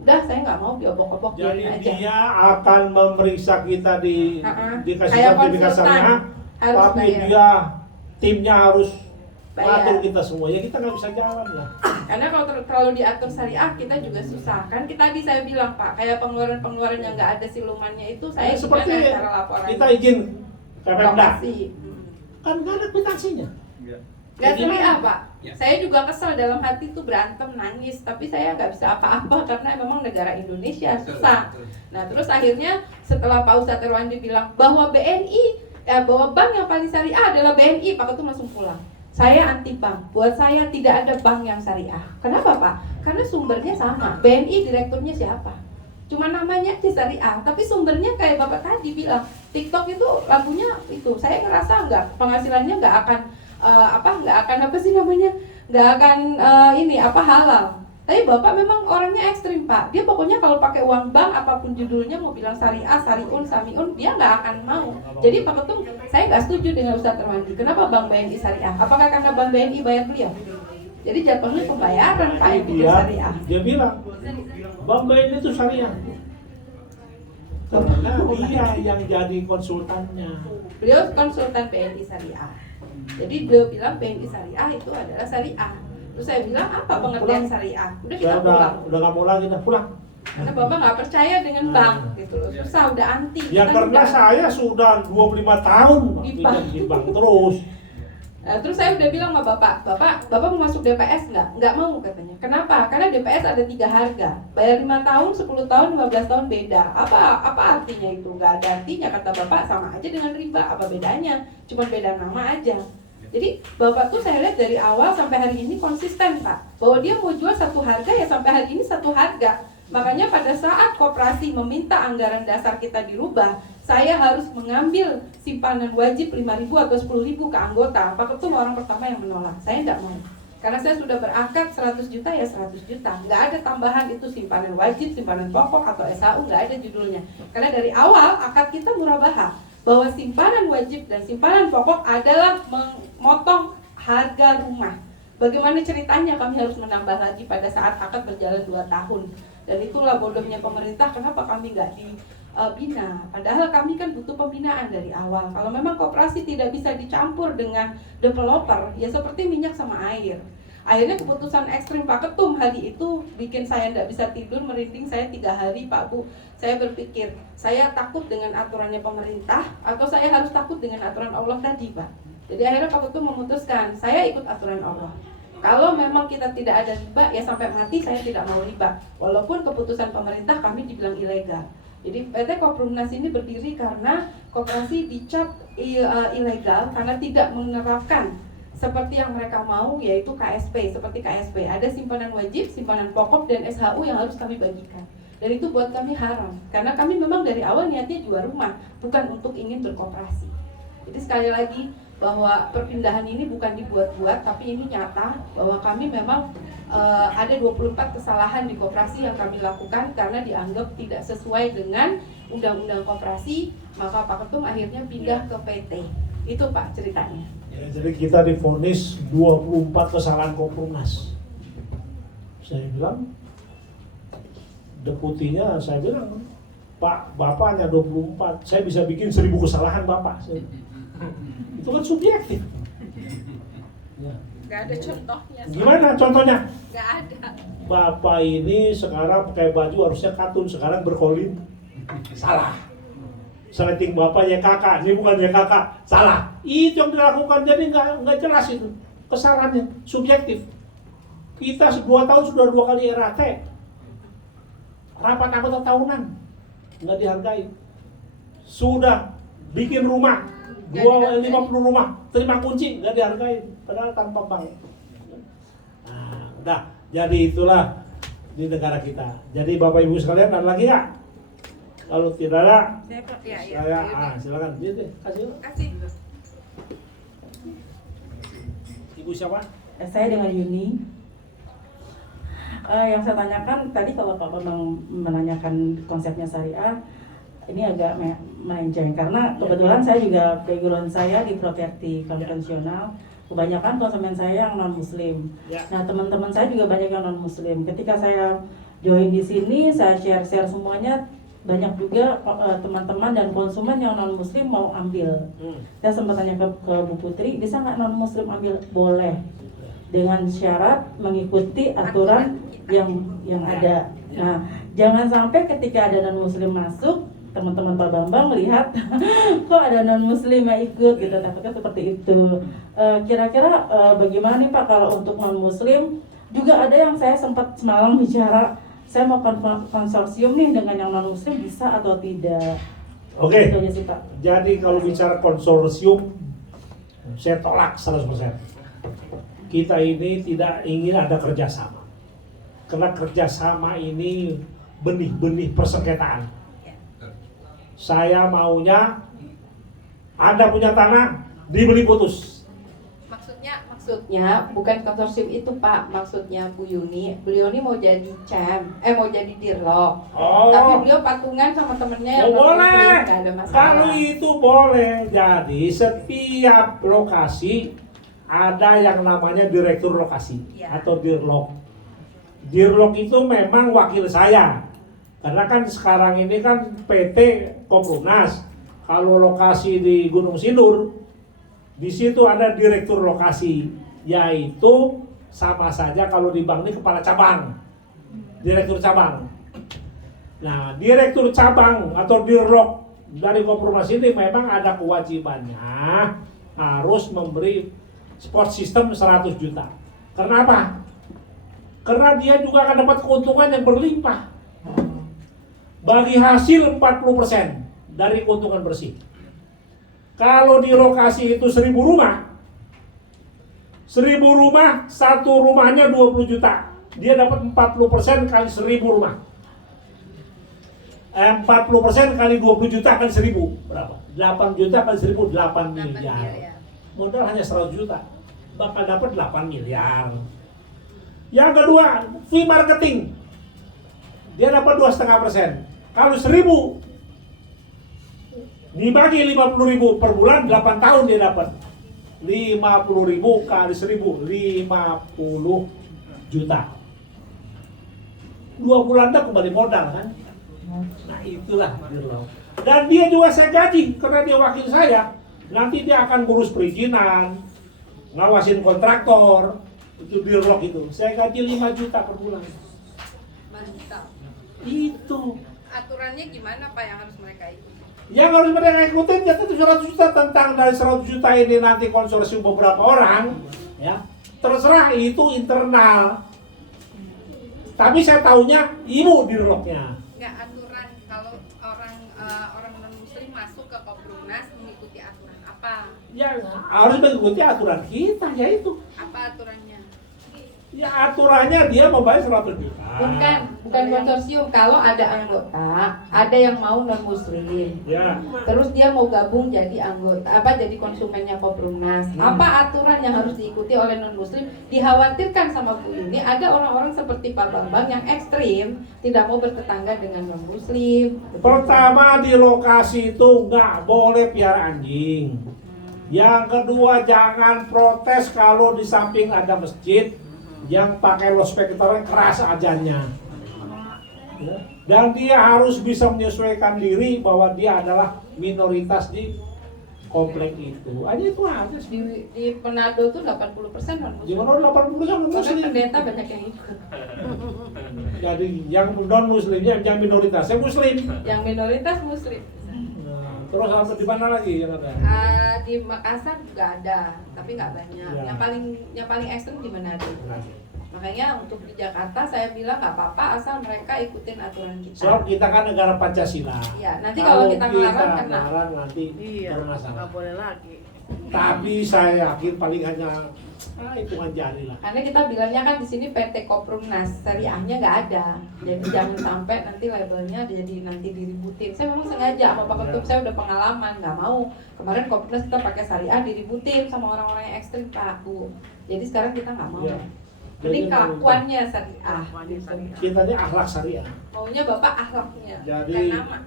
Udah saya nggak mau diobok-obok Jadi biarin aja. dia akan memeriksa kita dikasih Kayak sertifikat konsultan. syariah, Harus tapi bayar. dia timnya harus Bayar. atur kita semua. Ya kita nggak bisa jalan lah. Karena kalau terlalu diatur syariah kita juga susah. Kan kita tadi saya bilang Pak, kayak pengeluaran-pengeluaran yang nggak ada silumannya itu saya Ya, seperti gimana cara laporan. kita izin Pemda, lokasi. kan nggak ada kwitansinya. Enggak. Nggak Jadi syariah mana? Pak. Ya. Saya juga kesel dalam hati tuh berantem nangis, tapi saya nggak bisa apa-apa karena memang negara Indonesia susah. Nah terus akhirnya setelah Pak Ustadz Erwandi bilang bahwa bahwa bank yang paling syariah adalah BNI, Pak Ketum langsung pulang. Saya anti bank, buat saya tidak ada bank yang syariah. Kenapa Pak? Karena sumbernya sama, BNI direkturnya siapa? Cuma namanya aja syariah, tapi sumbernya kayak Bapak tadi bilang, TikTok itu lagunya itu, saya ngerasa penghasilannya nggak akan halal. Tapi Bapak memang orangnya ekstrim Pak. Dia pokoknya kalau pakai uang bank apapun judulnya mau bilang syariah, sariun, samiun, dia nggak akan mau. Jadi Pak Ketum, saya nggak setuju dengan Ustadz Erwandi. Kenapa Bank BNI syariah? Apakah karena Bank BNI bayar beliau? Jadi jatuhnya pembayaran Pak yang bikin syariah. Dia bilang Bank BNI itu syariah. Karena dia yang jadi konsultannya. Beliau konsultan BNI syariah. Jadi beliau bilang BNI syariah itu adalah syariah. Terus saya bilang apa pengertian syariah? Udah kita Saya pulang. udah nggak mau lagi, dah pulang. Karena Bapak nggak percaya dengan bank gitu loh. Susah, udah anti. Ya Kita karena udah- saya sudah 25 tahun Di pinjam bank. di bank terus. Nah, terus saya udah bilang sama bapak mau masuk DPS nggak? Nggak mau katanya. Kenapa? Karena DPS ada 3 harga. Bayar 5 tahun, 10 tahun, 15 tahun beda. Apa artinya itu? Nggak ada artinya, kata bapak, sama aja dengan riba. Apa bedanya? Cuma beda nama aja. Jadi bapak tuh saya lihat dari awal sampai hari ini konsisten, Pak. Bahwa dia mau jual satu harga ya sampai hari ini satu harga. Makanya pada saat koperasi meminta anggaran dasar kita dirubah, saya harus mengambil simpanan wajib 5.000 atau 10.000 ke anggota. Pak Ketum orang pertama yang menolak. Saya tidak mau. Karena saya sudah berakad 100 juta ya 100 juta. Nggak ada tambahan itu simpanan wajib, simpanan pokok atau SHU, nggak ada judulnya. Karena dari awal akad kita murabaha bahwa simpanan wajib dan simpanan pokok adalah memotong harga rumah. Bagaimana ceritanya kami harus menambah lagi pada saat akad berjalan 2 tahun. Dan itulah bodohnya pemerintah, kenapa kami nggak dibina. Padahal kami kan butuh pembinaan dari awal. Kalau memang koperasi tidak bisa dicampur dengan developer, ya seperti minyak sama air. Akhirnya keputusan ekstrim Pak Ketum hari itu bikin saya tidak bisa tidur, merinding saya 3 hari Pak Bu. Saya berpikir, saya takut dengan aturannya pemerintah atau saya harus takut dengan aturan Allah tadi Pak. Jadi akhirnya Pak Ketum memutuskan, saya ikut aturan Allah. Kalau memang kita tidak ada riba, ya sampai mati saya tidak mau riba. Walaupun keputusan pemerintah kami dibilang ilegal. Jadi PT Koperumnas ini berdiri karena koperasi dicap ilegal karena tidak menerapkan seperti yang mereka mau, yaitu KSP. Seperti KSP, ada simpanan wajib, simpanan pokok, dan SHU yang harus kami bagikan. Dan itu buat kami haram, karena kami memang dari awal niatnya jual rumah, bukan untuk ingin berkoperasi. Jadi sekali lagi, bahwa perpindahan ini bukan dibuat-buat, tapi ini nyata bahwa kami memang ada 24 kesalahan di koperasi yang kami lakukan karena dianggap tidak sesuai dengan undang-undang koperasi, maka Pak Ketum akhirnya pindah ke PT. Itu Pak ceritanya. Ya, jadi kita divonis 24 kesalahan Koperumnas. Saya bilang, deputinya saya bilang, Pak, Bapak hanya 24, saya bisa bikin 1000 kesalahan Bapak. Itu kan subjektif. Ya. Nggak ada contohnya. Gimana contohnya? Nggak ada. Bapak ini sekarang pakai baju harusnya katun, sekarang berkolin. Salah. Setting Bapak YKK, ini bukan YKK, salah. Itu yang dilakukan, jadi nggak jelas itu. Kesalahannya, subjektif. Kita 2 tahun sudah 2 kali RAT. Rapat anggota tahunan, nggak dihargai. Sudah bikin rumah, 50 rumah, terima kunci, nggak dihargai, padahal tanpa bank. Nah, udah, jadi itulah di negara kita. Jadi Bapak Ibu sekalian, ada lagi nggak? Kalau tidak ada, saya silakan. Kasih. Ibu siapa? Saya dengan Yuni. Yang saya tanyakan tadi, kalau Pak Bambang menanyakan konsepnya syariah, ini agak melenceng karena kebetulan saya juga background saya di properti konvensional. Kebanyakan konsumen saya yang non muslim. Nah, teman-teman saya juga banyak yang non muslim. Ketika saya join di sini, saya share semuanya, banyak juga teman-teman dan konsumen yang non muslim mau ambil. Saya sempat tanya ke Bu Putri, bisa nggak non muslim ambil? Boleh, dengan syarat mengikuti aturan yang ada. Nah, jangan sampai ketika ada non muslim masuk, teman-teman Pak Bambang melihat kok ada non muslim yang ikut gitu, takutnya seperti itu. Kira-kira bagaimana nih Pak kalau untuk non muslim? Juga ada yang saya sempat semalam bicara, saya mau konsorsium nih dengan yang non muslim, bisa atau tidak? Oke. Itu aja sih, Pak. Jadi kalau bicara konsorsium, saya tolak 100%. Kita ini tidak ingin ada kerjasama, karena kerjasama ini benih-benih persengketaan. Saya maunya Anda punya tanah, dibeli putus. Maksudnya bukan konsorsium itu Pak, maksudnya Bu Yuni, beliau ini mau jadi mau jadi dirlok. Tapi beliau patungan sama temennya yang boleh. Nggak ada masalah. Kalau itu boleh. Jadi setiap lokasi ada yang namanya direktur lokasi atau dirlok. Dirlok itu memang wakil saya. Karena kan sekarang ini kan PT Koperumnas. Kalau lokasi di Gunung Sindur, di situ ada direktur lokasi, yaitu sama saja kalau di bank ini kepala cabang, direktur cabang. Nah, direktur cabang atau dirlok dari Koperumnas ini memang ada kewajibannya harus memberi Sport system 100 juta. Kenapa? Karena dia juga akan dapat keuntungan yang berlimpah. Bagi hasil 40% dari keuntungan bersih. Kalau di lokasi itu 1000 rumah, 1000 rumah, satu rumahnya 20 juta. Dia dapat 40% kali 1000 rumah. 40% kali 20 juta kali 1000 berapa? 8 juta kali 1000, 8 miliar. Modal hanya 100 juta, bakal dapat 8 miliar. Yang kedua, fee marketing. Dia dapat 2,5%. Kalau 1000 dibagi 50.000 per bulan, 8 tahun dia dapat 50.000 kali 1000, 50 juta. 2 bulan dah kembali modal kan. Nah itulah Dirlo. Dan dia juga saya gaji karena dia wakil saya. Nanti dia akan ngurus perizinan, ngawasin kontraktor, itu Dirlo itu. Saya gaji 5 juta per bulan. Mantap. Itu. Aturannya gimana Pak yang harus mereka ikuti? Yang harus mereka ikutin ya 700 juta tentang dari 100 juta ini nanti konsorsium beberapa orang, ya terserah itu internal. Tapi saya taunya ibu Dirloknya. Nggak aturan kalau orang non muslim masuk ke Koprumnas mengikuti aturan apa? Ya harus mengikuti aturan kita yaitu. Apa aturannya? Ya aturannya dia membayar 100 juta. Bukan konsorsium. Kalau ada anggota, ada yang mau non muslim. Ya. Terus dia mau gabung jadi anggota, jadi konsumennya Koprumnas. Apa aturan yang harus diikuti oleh non muslim? Dikhawatirkan sama Bu Yuni ada orang-orang seperti Pak Bambang yang ekstrim, tidak mau bertetangga dengan non muslim. Pertama di lokasi itu nggak boleh piara anjing. Yang kedua jangan protes kalau di samping ada masjid yang pakai loudspeaker keras ajannya. Ya. Dan dia harus bisa menyesuaikan diri bahwa dia adalah minoritas di komplek itu. Aja itu aja sih. Di Manado tuh 80% non muslim. Gimana 80% non Karena muslim? pendeta banyak yang ikut. Jadi yang non muslimnya yang minoritasnya muslim. Yang minoritas muslim. Nah, terus apa di mana lagi yang ada? Di Makassar juga ada, tapi nggak banyak. Ya. Yang paling ekstrem di Manado. Makanya untuk di Jakarta saya bilang nggak apa-apa asal mereka ikutin aturan kita. Sebab kita kan negara Pancasila. Iya, nanti kalau kita melarang kena. melarang nanti Iya, bermasalah. nggak boleh lagi. Tapi saya yakin paling hanya hitungan jari lah. Karena kita bilangnya kan di sini PT Koprumnas, syariahnya nggak ada. Jadi jangan sampai nanti labelnya jadi nanti diributin. Saya memang sengaja sama Pak Ketum, saya udah pengalaman, nggak mau. Kemarin Koprumnas kita pakai syariah diributin sama orang-orang yang ekstrim Pak Bu. Jadi sekarang kita nggak mau. Iya. Ini Jadi kelakuannya syariah. Kita ini akhlak syariah. Maunya Bapak akhlaknya, Jadi- bukan nama.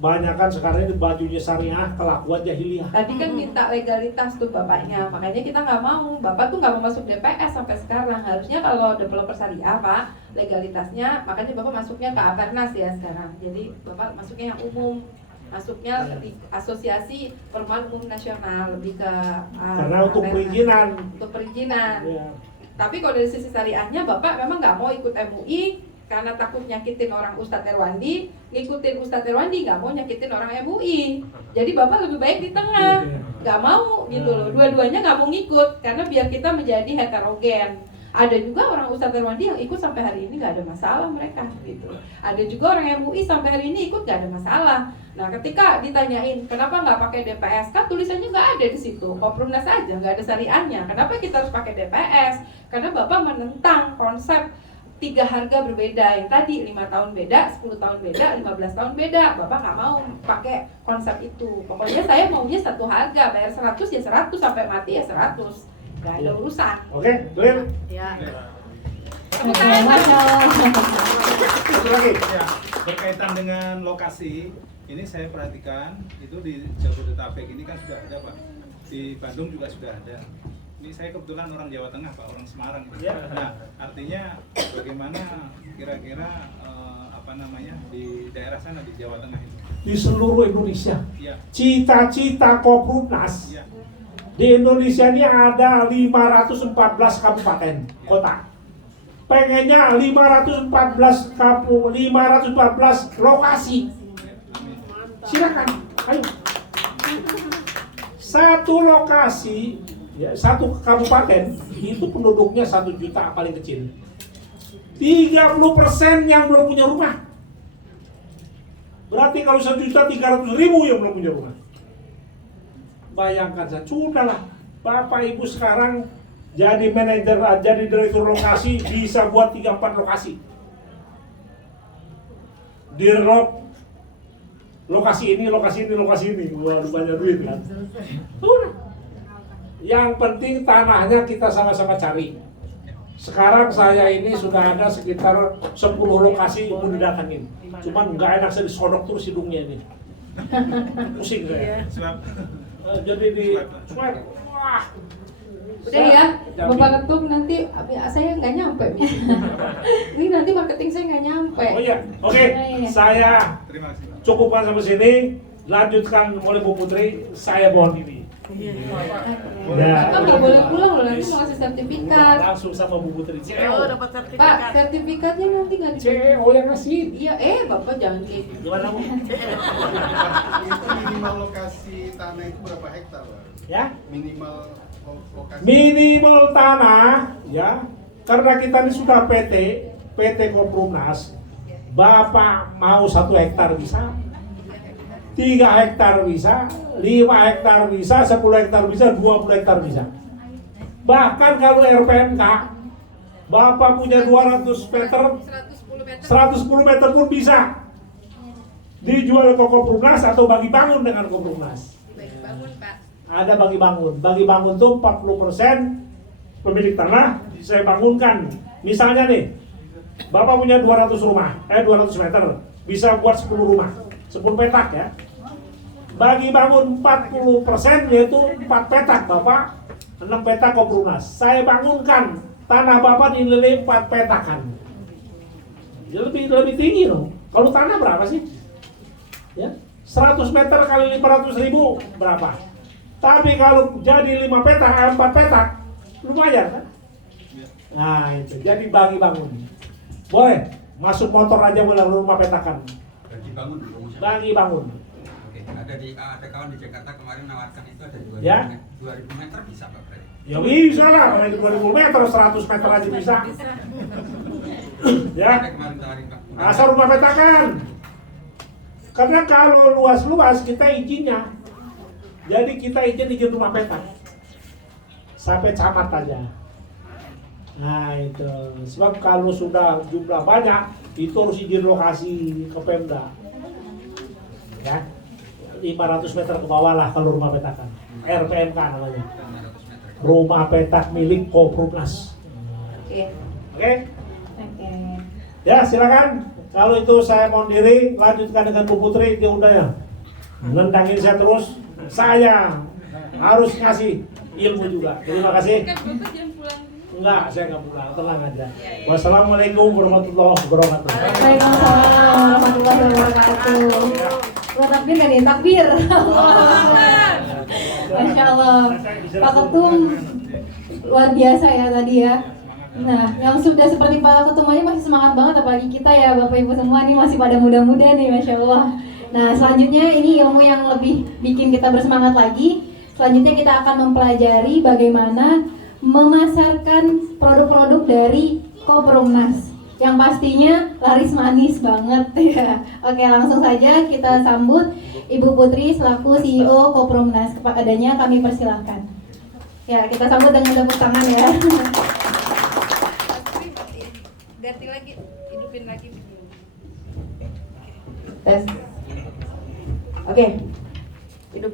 Banyakan sekarang ini bajunya syariah, kelakuan jahiliyah. Tadi kan minta legalitas tuh bapaknya, makanya kita nggak mau. Bapak tuh nggak mau masuk DPS sampai sekarang. Harusnya kalau developer syariah Pak, legalitasnya, makanya Bapak masuknya ke Apernas ya sekarang. Jadi Bapak masuknya yang umum, masuknya di Asosiasi Perumahan Umum Nasional, lebih ke Karena untuk Apernas. perizinan. Untuk perizinan. Ya. Tapi kalau dari sisi syariahnya Bapak memang nggak mau ikut MUI karena takut nyakitin orang Ustadz Erwandi, ngikutin Ustadz Erwandi nggak mau nyakitin orang MUI. Jadi Bapak lebih baik di tengah, nggak mau gitu loh. Dua-duanya nggak mau ngikut karena biar kita menjadi heterogen. Ada juga orang Ustadz Erwandi yang ikut sampai hari ini nggak ada masalah mereka gitu. Ada juga orang MUI sampai hari ini ikut nggak ada masalah. Nah ketika ditanyain kenapa nggak pakai DPS, kan tulisannya nggak ada di situ. Koprumnas aja nggak ada syariahnya. Kenapa kita harus pakai DPS? Karena Bapak menentang konsep 3 harga berbeda yang tadi 5 tahun beda, 10 tahun beda, 15 tahun beda. Bapak nggak mau pakai konsep itu. Pokoknya saya maunya satu harga, bayar 100 ya 100 sampai mati ya 100. Nggak ada urusan. Oke, clear? Ya. Tepuk tangan. Satu lagi. Ya, berkaitan dengan lokasi, ini saya perhatikan itu di Jabodetabek ini kan sudah ada Pak. Di Bandung juga sudah ada. Ini saya kebetulan orang Jawa Tengah Pak, orang Semarang. Ya. Nah, artinya bagaimana kira-kira di daerah sana di Jawa Tengah itu? Di seluruh Indonesia. Iya, Cita-cita Koprumnas. iya. Di Indonesia ini ada 514 kabupaten kota. Pengennya 514 lokasi. Silakan, ayo. Satu lokasi Ya, satu kabupaten itu penduduknya 1 juta paling kecil. 30% yang belum punya rumah. Berarti kalau 1.300.000 yang belum punya rumah. Bayangkan saja, sudahlah. Bapak Ibu sekarang jadi manajer, jadi direktur lokasi, bisa buat 3-4 lokasi. Lokasi ini. Wah, banyak duit kan. Udah. Yang penting tanahnya kita sama-sama cari. Sekarang saya ini sudah ada sekitar 10 lokasi mau didatangin. Cuman nggak enak, saya disodok terus hidungnya ini. Pusing saya. Jadi di swab. Wah. Udah ya, Bapak Ketum, nanti saya nggak nyampe. Ini nanti marketing saya nggak nyampe. Oh iya, oke. Saya Terima kasih, Pak. cukupkan sampai sini. Lanjutkan oleh Bu Putri. Saya mohon diri. Bapak nggak boleh pulang loh, nanti mau kasih sertifikat. Langsung sama Bu Putri. Oh, dapat Pak, sertifikat. sertifikatnya nanti nggak di. CEO yang ngasih. Iya, Bapak jangan kayak gitu. Gimana Bu? Itu minimal lokasi tanah itu berapa hektar, Pak? Ya? Minimal lokasi. Minimal tanah, ya. Karena kita ini sudah PT Koprumnas. Bapak mau 1 hektar bisa, 3 hektar bisa, 5 hektar bisa, 10 hektar bisa, 20 hektar bisa. Bahkan kalau RPMK, Bapak punya 200 meter, 110 meter pun bisa dijual ke Koprumnas atau bagi bangun dengan Koprumnas. Bangun, Pak. Ada bagi bangun. Bagi bangun tuh 40% pemilik tanah saya bangunkan. Misalnya nih, Bapak punya 200 meter, bisa buat 10 rumah, 10 petak ya. Bagi bangun 40%, yaitu 4 petak Bapak, 6 petak Koprumnas. Saya bangunkan tanah Bapak dinilai 4 petakan. Ya lebih tinggi loh. Kalau tanah berapa sih? Ya, 100 meter kali 500.000 berapa? Tapi kalau jadi 5 petak, 4 petak, lumayan kan? Nah itu, jadi bagi bangun. Boleh, masuk motor aja boleh rumah petakan. Bagi bangun dulu. Bagi bangun. Oke, ada kawan di Jakarta kemarin menawarkan itu ada 2000 Ya. 2000 meter bisa Pak Bre? Ya bisa lah, kalau itu 2000 meter, 100 meter aja bisa. Ya, Ada kemarin tawarin Pak. asal rumah petakan. Karena kalau luas-luas kita izinnya. Jadi kita izin rumah petak. Sampai camat aja. Nah itu, sebab kalau sudah jumlah banyak, itu harus izin lokasi ke Pemda. Ya, 500 meter ke bawah lah kalau rumah petakan. RPMK namanya. 500 meter. Rumah petak milik Koprumnas. Oke. Oke? Oke. Ya silakan. Kalau itu saya mohon diri, lanjutkan dengan Bu Putri, dia udah ya. Nendangin saya terus, saya harus ngasih ilmu juga. Terima kasih. Enggak, saya nggak pulang, tenang aja. Wassalamualaikum warahmatullahi wabarakatuh. Waalaikumsalam warahmatullahi wabarakatuh. Wah, takbir kan nih? Takbir. Masya Allah. Pak Ketum luar biasa ya tadi ya. Nah, yang sudah seperti Pak Ketum aja masih semangat banget, apalagi kita ya Bapak Ibu semua nih masih pada muda-muda nih, Masya Allah. Nah, selanjutnya ini ilmu yang lebih bikin kita bersemangat lagi. Selanjutnya kita akan mempelajari bagaimana memasarkan produk-produk dari Koprumnas yang pastinya laris manis banget ya. Oke, langsung saja kita sambut Ibu Putri selaku CEO Koprumnas. Kepadanya kami persilahkan. Ya, kita sambut dengan tepuk tangan ya. Ganti lagi, hidupin lagi. Tes. Oke. Hidup